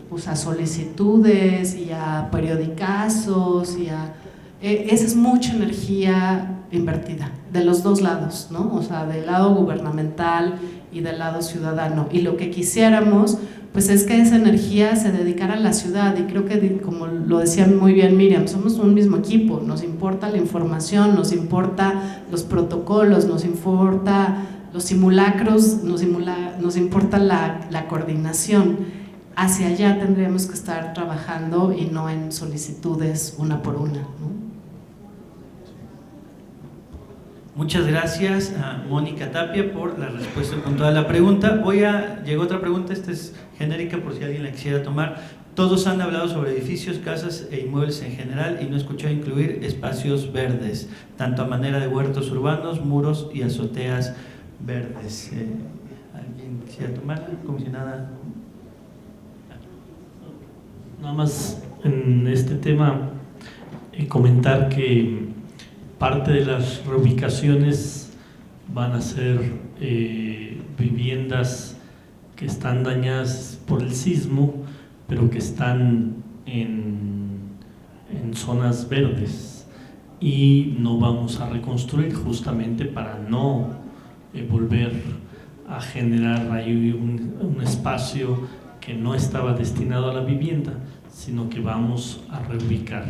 pues a solicitudes y a periodicazos y a... esa es mucha energía invertida de los dos lados, ¿no? O sea, del lado gubernamental y del lado ciudadano, y lo que quisiéramos pues es que esa energía se dedicara a la ciudad, y creo que como lo decía muy bien Miriam, somos un mismo equipo, nos importa la información, nos importa los protocolos, nos importa los simulacros, nos importa la coordinación. Hacia allá tendríamos que estar trabajando y no en solicitudes una por una, ¿no? Muchas gracias a Mónica Tapia por la respuesta puntual a la pregunta. Llegó otra pregunta, esta es genérica por si alguien la quisiera tomar. Todos han hablado sobre edificios, casas e inmuebles en general y no he escuchado incluir espacios verdes, tanto a manera de huertos urbanos, muros y azoteas verdes. ¿Alguien quisiera tomar? Comisionada. Nada más en este tema comentar que parte de las reubicaciones van a ser viviendas que están dañadas por el sismo, pero que están en zonas verdes, y no vamos a reconstruir justamente para no volver a generar ahí un espacio que no estaba destinado a la vivienda, sino que vamos a reubicar.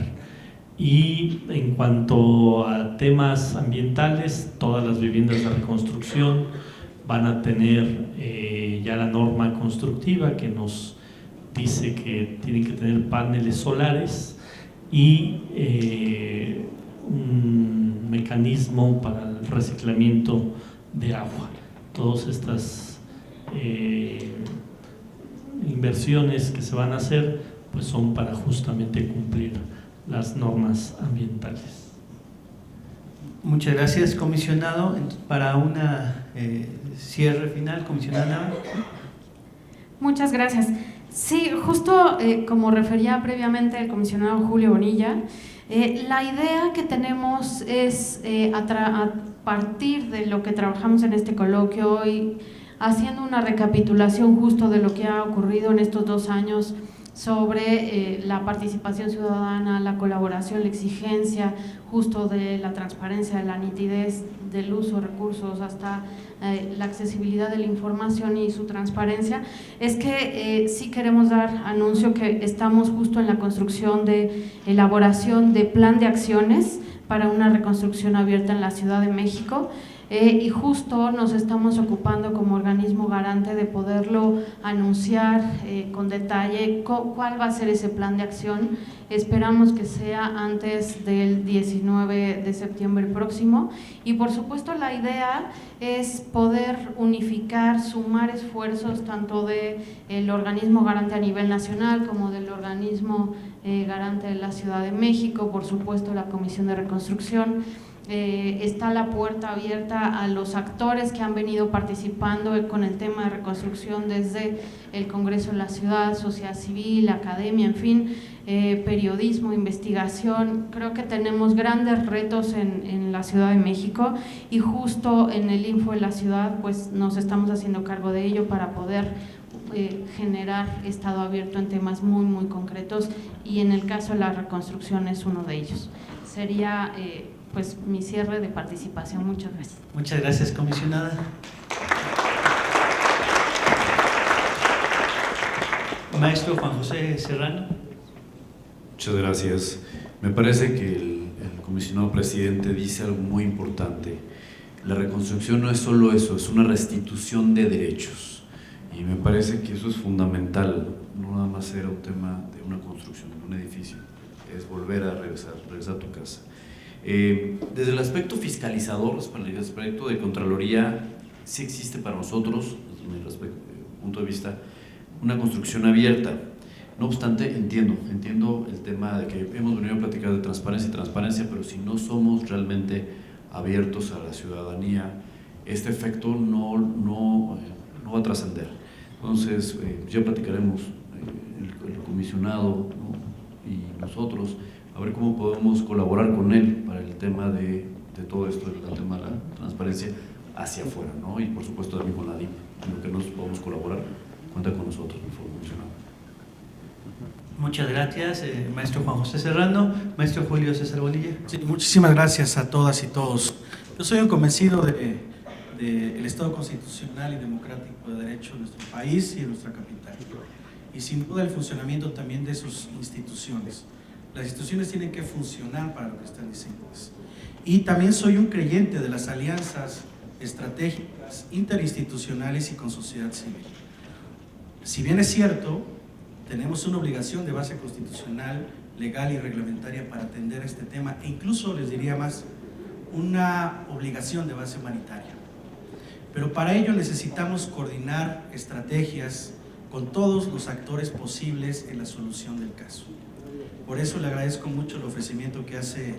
Y en cuanto a temas ambientales, todas las viviendas de reconstrucción van a tener ya la norma constructiva que nos dice que tienen que tener paneles solares y un mecanismo para el reciclamiento de agua. Todas estas inversiones que se van a hacer pues son para justamente cumplir las normas ambientales. Muchas gracias, comisionado. Para una cierre final, comisionada. Muchas gracias. Sí, justo como refería previamente el comisionado Julio Bonilla, la idea que tenemos es a partir de lo que trabajamos en este coloquio hoy, haciendo una recapitulación justo de lo que ha ocurrido en estos 2 años sobre la participación ciudadana, la colaboración, la exigencia justo de la transparencia, de la nitidez del uso de recursos hasta la accesibilidad de la información y su transparencia, es que sí queremos dar anuncio que estamos justo en la construcción de elaboración de plan de acciones para una reconstrucción abierta en la Ciudad de México. Y justo nos estamos ocupando como organismo garante de poderlo anunciar con detalle cuál va a ser ese plan de acción. Esperamos que sea antes del 19 de septiembre próximo, y por supuesto la idea es poder unificar, sumar esfuerzos tanto del organismo garante a nivel nacional como del organismo garante de la Ciudad de México, por supuesto la Comisión de Reconstrucción, está la puerta abierta a los actores que han venido participando con el tema de reconstrucción desde el Congreso de la Ciudad, sociedad civil, academia, en fin, periodismo, investigación. Creo que tenemos grandes retos en la Ciudad de México y justo en el Info de la Ciudad pues nos estamos haciendo cargo de ello para poder generar estado abierto en temas muy, muy concretos, y en el caso de la reconstrucción es uno de ellos. Sería pues mi cierre de participación. Muchas gracias. Muchas gracias, comisionada. Maestro Juan José Serrano. Muchas gracias. Me parece que el comisionado presidente dice algo muy importante. La reconstrucción no es solo eso, es una restitución de derechos. Y me parece que eso es fundamental, no nada más era un tema de una construcción, de un edificio, es volver a regresar a tu casa. Desde el aspecto fiscalizador, desde el aspecto de Contraloría, sí existe para nosotros, desde mi punto de vista, una construcción abierta. No obstante, entiendo el tema de que hemos venido a platicar de transparencia, pero si no somos realmente abiertos a la ciudadanía, este efecto no va a trascender. Entonces, ya platicaremos el comisionado, ¿no?, y nosotros, a ver cómo podemos colaborar con él para el tema de todo esto, el tema de la transparencia hacia afuera, ¿no? Y por supuesto también con la DIP, en lo que nos podemos colaborar, cuenta con nosotros, por favor, comisionado. Muchas gracias, maestro Juan José Serrano. Maestro Julio César Bonilla. Sí, muchísimas gracias a todas y todos. Yo soy un convencido del Estado constitucional y democrático de derecho de nuestro país y de nuestra capital, y sin duda el funcionamiento también de sus instituciones. Las instituciones tienen que funcionar para lo que están diseñadas, y también soy un creyente de las alianzas estratégicas interinstitucionales y con sociedad civil. Si bien es cierto, tenemos una obligación de base constitucional, legal y reglamentaria para atender este tema, e incluso les diría más, una obligación de base humanitaria. Pero para ello necesitamos coordinar estrategias con todos los actores posibles en la solución del caso. Por eso le agradezco mucho el ofrecimiento que hace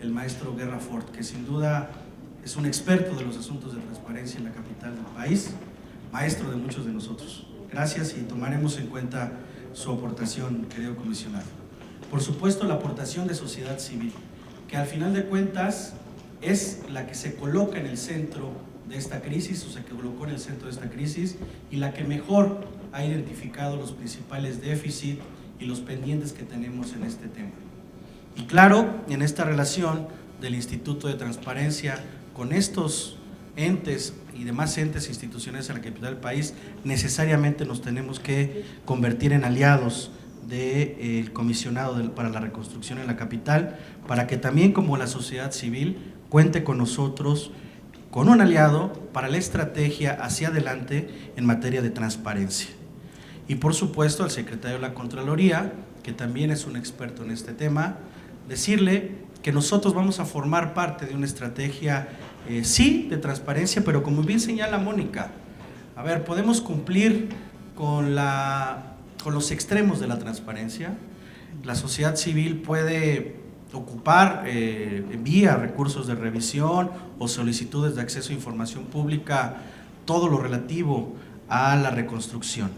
el maestro Guerra Fort, que sin duda es un experto de los asuntos de transparencia en la capital del país, maestro de muchos de nosotros. Gracias, y tomaremos en cuenta su aportación, querido comisionado. Por supuesto, la aportación de sociedad civil, que al final de cuentas es la que se coloca en el centro de esta crisis, o se colocó en el centro de esta crisis, y la que mejor ha identificado los principales déficits y los pendientes que tenemos en este tema. Y claro, en esta relación del Instituto de Transparencia con estos entes y demás entes e instituciones en la capital del país, necesariamente nos tenemos que convertir en aliados del comisionado para la reconstrucción en la capital, para que también, como la sociedad civil, cuente con nosotros, con un aliado para la estrategia hacia adelante en materia de transparencia. Y por supuesto al secretario de la Contraloría, que también es un experto en este tema, decirle que nosotros vamos a formar parte de una estrategia, sí, de transparencia, pero como bien señala Mónica, a ver, podemos cumplir con los extremos de la transparencia. La sociedad civil puede ocupar vía recursos de revisión o solicitudes de acceso a información pública todo lo relativo a la reconstrucción.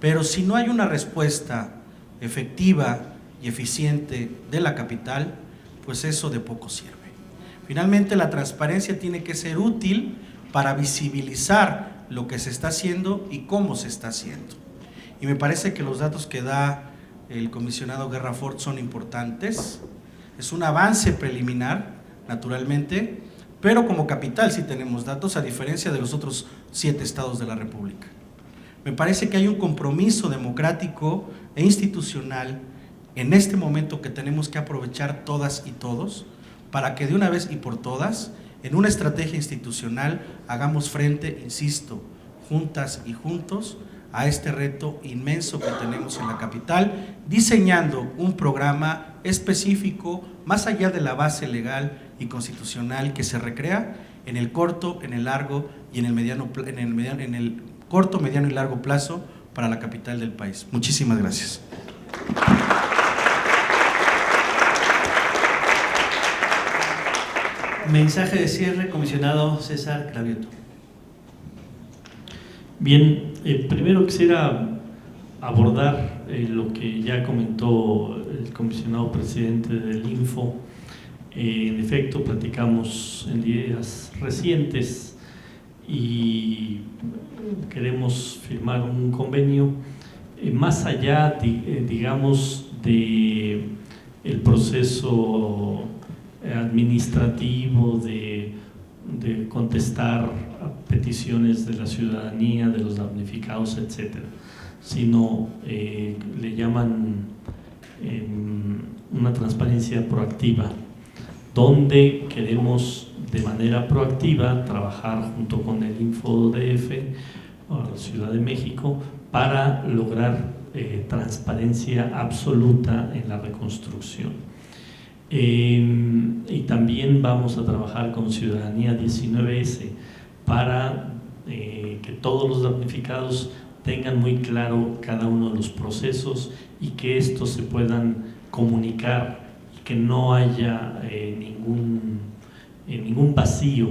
Pero si no hay una respuesta efectiva y eficiente de la capital, pues eso de poco sirve. Finalmente, la transparencia tiene que ser útil para visibilizar lo que se está haciendo y cómo se está haciendo. Y me parece que los datos que da el comisionado Guerra Fort son importantes. Es un avance preliminar, naturalmente, pero como capital sí tenemos datos, a diferencia de los otros 7 estados de la República. Me parece que hay un compromiso democrático e institucional en este momento que tenemos que aprovechar todas y todos, para que de una vez y por todas, en una estrategia institucional, hagamos frente, insisto, juntas y juntos, a este reto inmenso que tenemos en la capital, diseñando un programa específico, más allá de la base legal y constitucional que se recrea, en el corto, en el largo y en el corto, mediano y largo plazo para la capital del país. Muchísimas gracias. Mensaje de cierre, comisionado César Cravioto. Bien, primero quisiera abordar lo que ya comentó el comisionado presidente del Info. En efecto, platicamos en días recientes y queremos firmar un convenio más allá, digamos, de el proceso administrativo de contestar a peticiones de la ciudadanía, de los damnificados, etcétera, sino le llaman una transparencia proactiva, donde queremos de manera proactiva trabajar junto con el InfoDF o la Ciudad de México para lograr transparencia absoluta en la reconstrucción. Y también vamos a trabajar con Ciudadanía 19S para que todos los damnificados tengan muy claro cada uno de los procesos y que estos se puedan comunicar, que no haya ningún vacío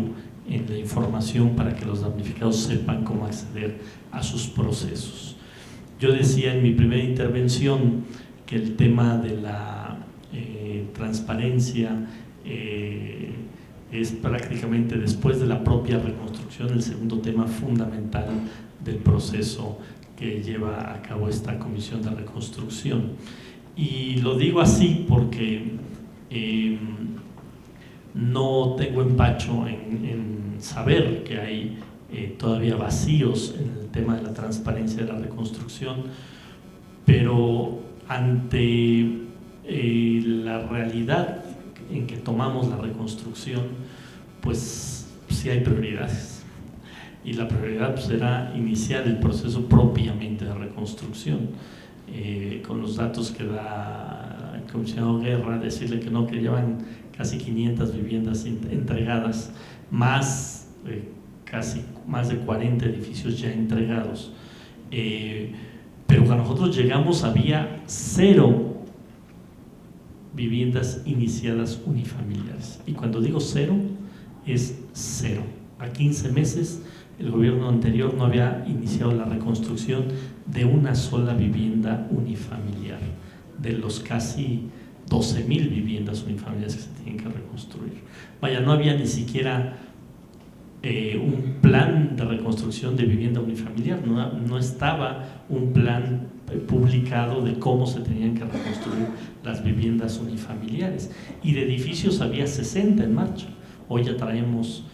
en la información para que los damnificados sepan cómo acceder a sus procesos. Yo decía en mi primera intervención que el tema de la transparencia es prácticamente, después de la propia reconstrucción, el segundo tema fundamental del proceso que lleva a cabo esta Comisión de Reconstrucción. Y lo digo así porque no tengo empacho en saber que hay todavía vacíos en el tema de la transparencia de la reconstrucción, pero ante la realidad en que tomamos la reconstrucción, pues sí hay prioridades. Y la prioridad pues, será iniciar el proceso propiamente de reconstrucción. Con los datos que da el comisionado Guerra, decirle que no, que llevan casi 500 viviendas entregadas, más casi más de 40 edificios ya entregados. Pero cuando nosotros llegamos había 0 viviendas iniciadas unifamiliares. Y cuando digo 0, es 0. A 15 meses el gobierno anterior no había iniciado la reconstrucción de una sola vivienda unifamiliar, de los casi 12,000 viviendas unifamiliares que se tienen que reconstruir. Vaya, no había ni siquiera un plan de reconstrucción de vivienda unifamiliar, no estaba un plan publicado de cómo se tenían que reconstruir las viviendas unifamiliares. Y de edificios había 60 en marcha. Hoy ya traemos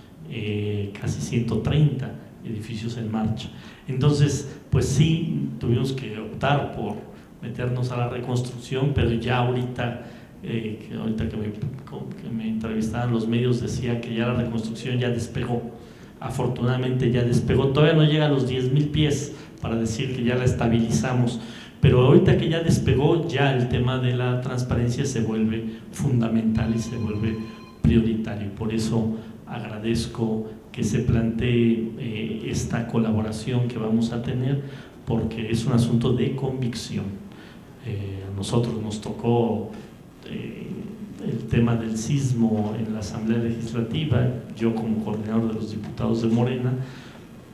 casi 130 edificios en marcha. Entonces, pues sí, tuvimos que optar por meternos a la reconstrucción, pero ya ahorita que me entrevistaban los medios, decía que ya la reconstrucción ya despegó. Afortunadamente ya despegó, todavía no llega a los 10,000 pies para decir que ya la estabilizamos, pero ahorita que ya despegó, ya el tema de la transparencia se vuelve fundamental y se vuelve prioritario. Por eso agradezco que se plantee esta colaboración que vamos a tener, porque es un asunto de convicción. A nosotros nos tocó el tema del sismo en la Asamblea Legislativa, yo como coordinador de los diputados de Morena,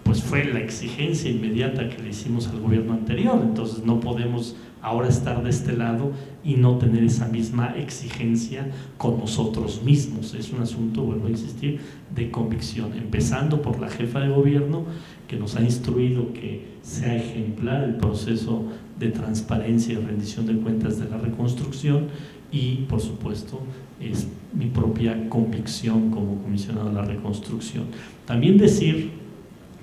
pues fue la exigencia inmediata que le hicimos al gobierno anterior. Entonces no podemos ahora estar de este lado y no tener esa misma exigencia con nosotros mismos. Es un asunto, vuelvo a insistir, de convicción, empezando por la jefa de gobierno, que nos ha instruido que sea ejemplar el proceso de transparencia y rendición de cuentas de la reconstrucción, y por supuesto es mi propia convicción como comisionado de la reconstrucción. También decir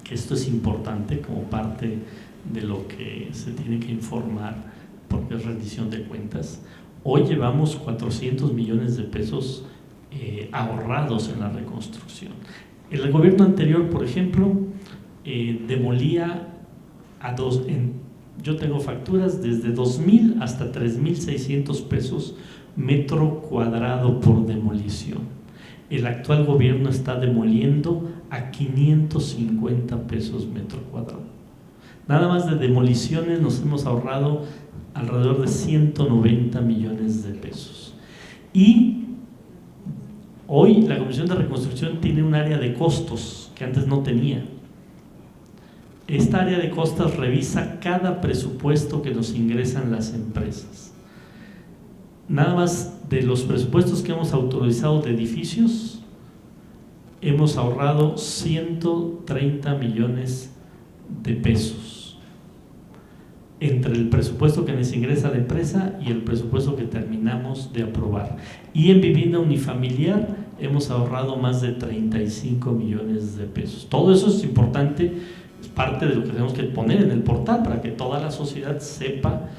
que esto es importante como parte de lo que se tiene que informar, porque es rendición de cuentas. Hoy llevamos 400 millones de pesos ahorrados en la reconstrucción. El gobierno anterior, por ejemplo, demolía yo tengo facturas desde 2,000 hasta 3,600 pesos metro cuadrado por demolición. El actual gobierno está demoliendo a 550 pesos metro cuadrado. Nada más de demoliciones nos hemos ahorrado alrededor de 190 millones de pesos. Y Hoy la Comisión de Reconstrucción tiene un área de costos que antes no tenía. Esta área de costos revisa cada presupuesto que nos ingresan las empresas. Nada más de los presupuestos que hemos autorizado de edificios, hemos ahorrado 130 millones de pesos entre el presupuesto que nos ingresa la empresa y el presupuesto que terminamos de aprobar. Y en vivienda unifamiliar hemos ahorrado más de 35 millones de pesos. Todo eso es importante, es parte de lo que tenemos que poner en el portal para que toda la sociedad sepa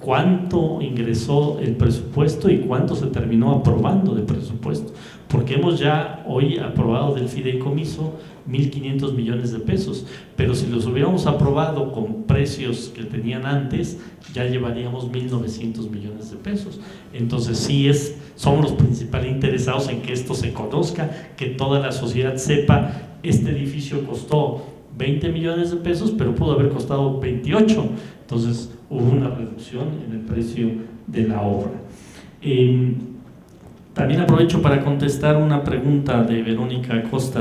cuánto ingresó el presupuesto y cuánto se terminó aprobando de presupuesto, porque hemos ya hoy aprobado del fideicomiso 1.500 millones de pesos, pero si los hubiéramos aprobado con precios que tenían antes, ya llevaríamos 1.900 millones de pesos. Entonces sí somos los principales interesados en que esto se conozca, que toda la sociedad sepa, este edificio costó 20 millones de pesos, pero pudo haber costado 28, entonces hubo una reducción en el precio de la obra. También aprovecho para contestar una pregunta de Verónica Acosta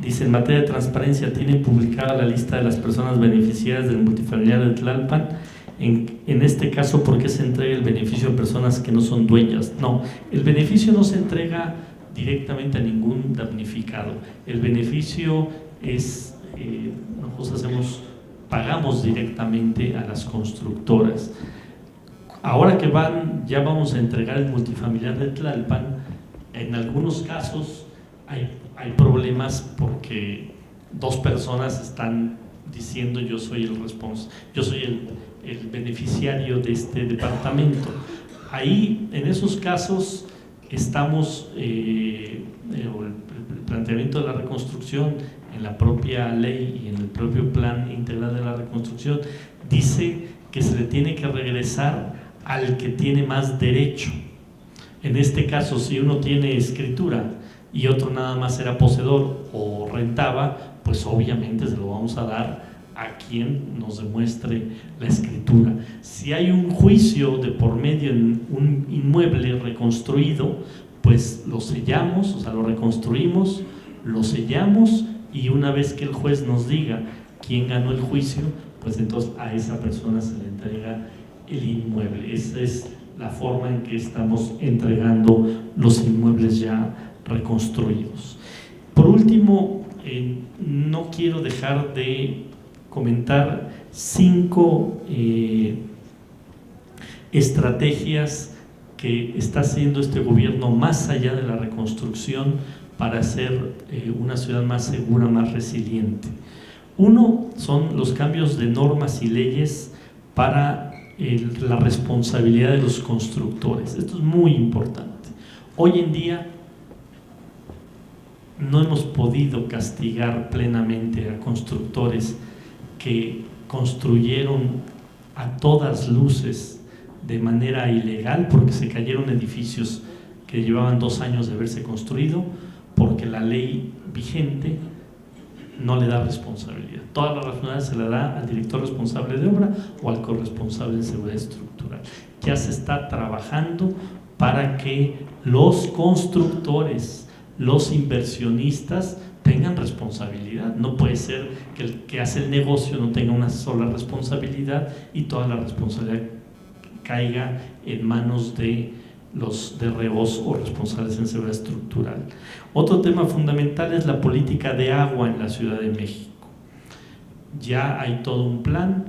dice, en materia de transparencia, ¿tienen publicada la lista de las personas beneficiarias del multifamiliar de Tlalpan? En este caso, ¿por qué se entrega el beneficio a personas que no son dueñas? No, el beneficio no se entrega directamente a ningún damnificado. El beneficio es, nosotros pagamos directamente a las constructoras. Ahora que ya vamos a entregar el multifamiliar de Tlalpan, en algunos casos hay problemas porque dos personas están diciendo yo soy el beneficiario de este departamento. Ahí, en esos casos, estamos, el planteamiento de la reconstrucción en la propia ley y en el propio plan integral de la reconstrucción dice que se le tiene que regresar al que tiene más derecho. En este caso, si uno tiene escritura y otro nada más era poseedor o rentaba, pues obviamente se lo vamos a dar a quien nos demuestre la escritura. Si hay un juicio de por medio en un inmueble reconstruido, pues lo sellamos, o sea, lo reconstruimos, lo sellamos, y una vez que el juez nos diga quién ganó el juicio, pues entonces a esa persona se le entrega el inmueble. Esa es la forma en que estamos entregando los inmuebles ya reconstruidos. Por último, no quiero dejar de comentar 5 estrategias que está haciendo este gobierno más allá de la reconstrucción para hacer una ciudad más segura, más resiliente. Uno son los cambios de normas y leyes para la responsabilidad de los constructores. Esto es muy importante. Hoy en día no hemos podido castigar plenamente a constructores que construyeron a todas luces de manera ilegal, porque se cayeron edificios que llevaban 2 años de haberse construido, porque la ley vigente no le da responsabilidad. Toda la responsabilidad se la da al director responsable de obra o al corresponsable de seguridad estructural. Ya se está trabajando para que los constructores, los inversionistas tengan responsabilidad. No puede ser que el que hace el negocio no tenga una sola responsabilidad y toda la responsabilidad caiga en manos de los DREOs o responsables en seguridad estructural. Otro tema fundamental es la política de agua en la Ciudad de México. Ya hay todo un plan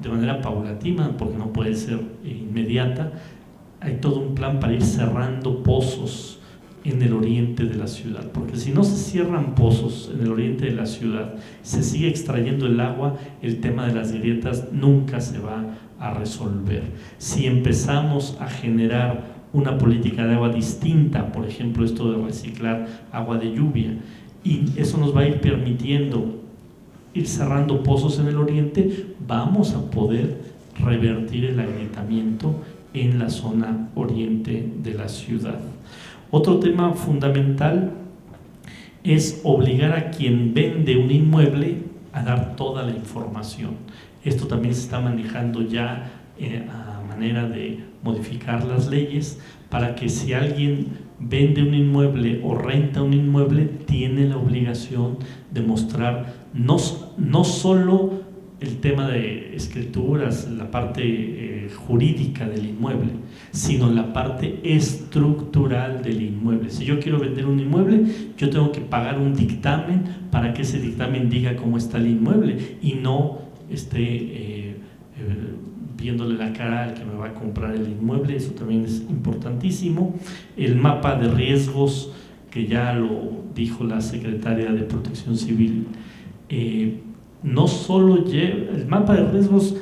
de manera paulatina, porque no puede ser inmediata, hay todo un plan para ir cerrando pozos en el oriente de la ciudad, porque si no se cierran pozos en el oriente de la ciudad, se sigue extrayendo el agua, el tema de las grietas nunca se va a resolver. Si empezamos a generar una política de agua distinta, por ejemplo esto de reciclar agua de lluvia, y eso nos va a ir permitiendo ir cerrando pozos en el oriente, vamos a poder revertir el agrietamiento en la zona oriente de la ciudad. Otro tema fundamental es obligar a quien vende un inmueble a dar toda la información. Esto también se está manejando ya a manera de modificar las leyes para que si alguien vende un inmueble o renta un inmueble, tiene la obligación de mostrar no solo el tema de escrituras, la parte jurídica del inmueble, sino la parte estructural del inmueble. Si yo quiero vender un inmueble, yo tengo que pagar un dictamen para que ese dictamen diga cómo está el inmueble y no esté viéndole la cara al que me va a comprar el inmueble. Eso también es importantísimo. El mapa de riesgos, que ya lo dijo la secretaria de Protección Civil, no solo el mapa de riesgos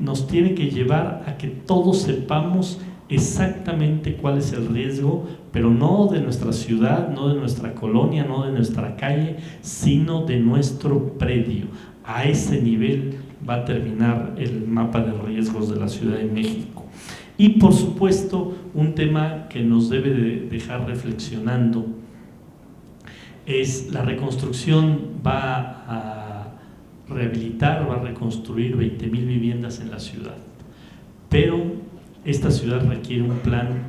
nos tiene que llevar a que todos sepamos exactamente cuál es el riesgo, pero no de nuestra ciudad, no de nuestra colonia, no de nuestra calle, sino de nuestro predio. A ese nivel va a terminar el mapa de riesgos de la Ciudad de México. Y por supuesto, un tema que nos debe de dejar reflexionando es la reconstrucción. Va a rehabilitar, va a reconstruir 20,000 viviendas en la ciudad, pero esta ciudad requiere un plan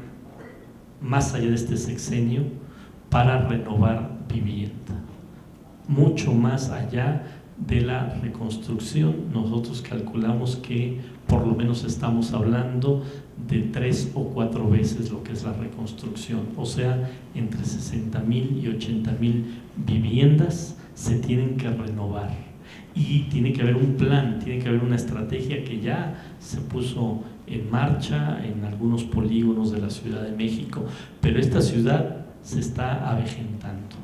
más allá de este sexenio para renovar vivienda, mucho más allá de la reconstrucción. Nosotros calculamos que por lo menos estamos hablando de 3 o 4 veces lo que es la reconstrucción, o sea, entre 60,000 y 80,000 viviendas se tienen que renovar. Y tiene que haber un plan, tiene que haber una estrategia que ya se puso en marcha en algunos polígonos de la Ciudad de México, pero esta ciudad se está avejentando.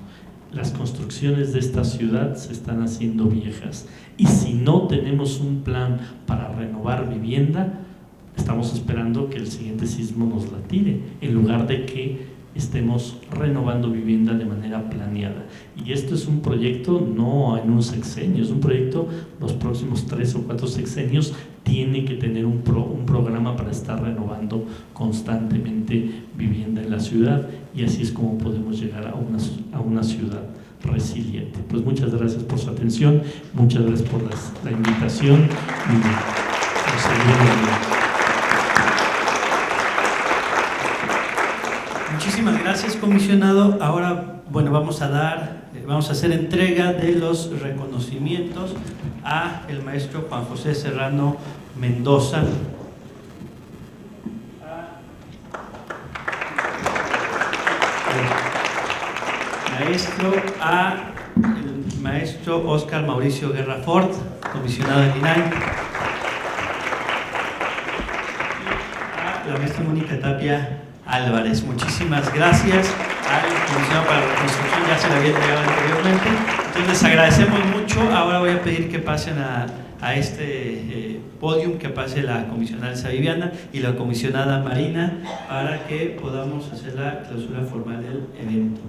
Las construcciones de esta ciudad se están haciendo viejas, y si no tenemos un plan para renovar vivienda, estamos esperando que el siguiente sismo nos la tire, en lugar de que estemos renovando vivienda de manera planeada. Y esto es un proyecto no en un sexenio, es un proyecto los próximos 3 o 4 sexenios. Tiene que tener un programa para estar renovando constantemente vivienda en la ciudad, y así es como podemos llegar a una ciudad resiliente. Pues muchas gracias por su atención, muchas gracias por la invitación y nos seguimos. Muchísimas gracias, comisionado. Ahora, bueno, vamos a hacer entrega de los reconocimientos a el maestro Juan José Serrano Mendoza. El maestro Óscar Mauricio Guerra Fort, comisionado del INAI. A la maestra Mónica Tapia Álvarez. Muchísimas gracias al comisionado para la reconstrucción, ya se le había entregado anteriormente. Entonces les agradecemos mucho. Ahora voy a pedir que pasen a este podium, que pase la comisionada Elsa Viviana y la comisionada Marina, para que podamos hacer la clausura formal del evento.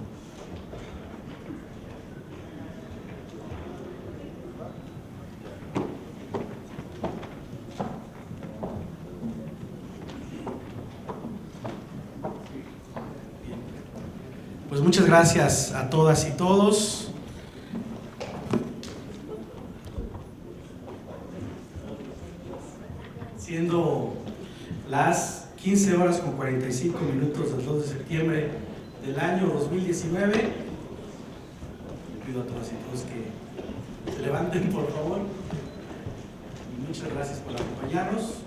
Pues muchas gracias a todas y todos. Siendo las 15:45 del 2 de septiembre del año 2019, le pido a todas y todos que se levanten, por favor. Y muchas gracias por acompañarnos.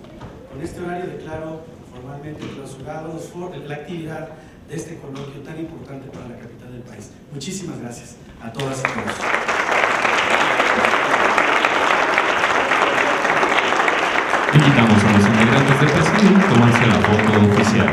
Con este horario declaro formalmente clausurado la actividad de este coloquio tan importante para la capital del país. Muchísimas gracias a todas y todos. Invitamos a los integrantes del presidium a tomarse la foto oficial.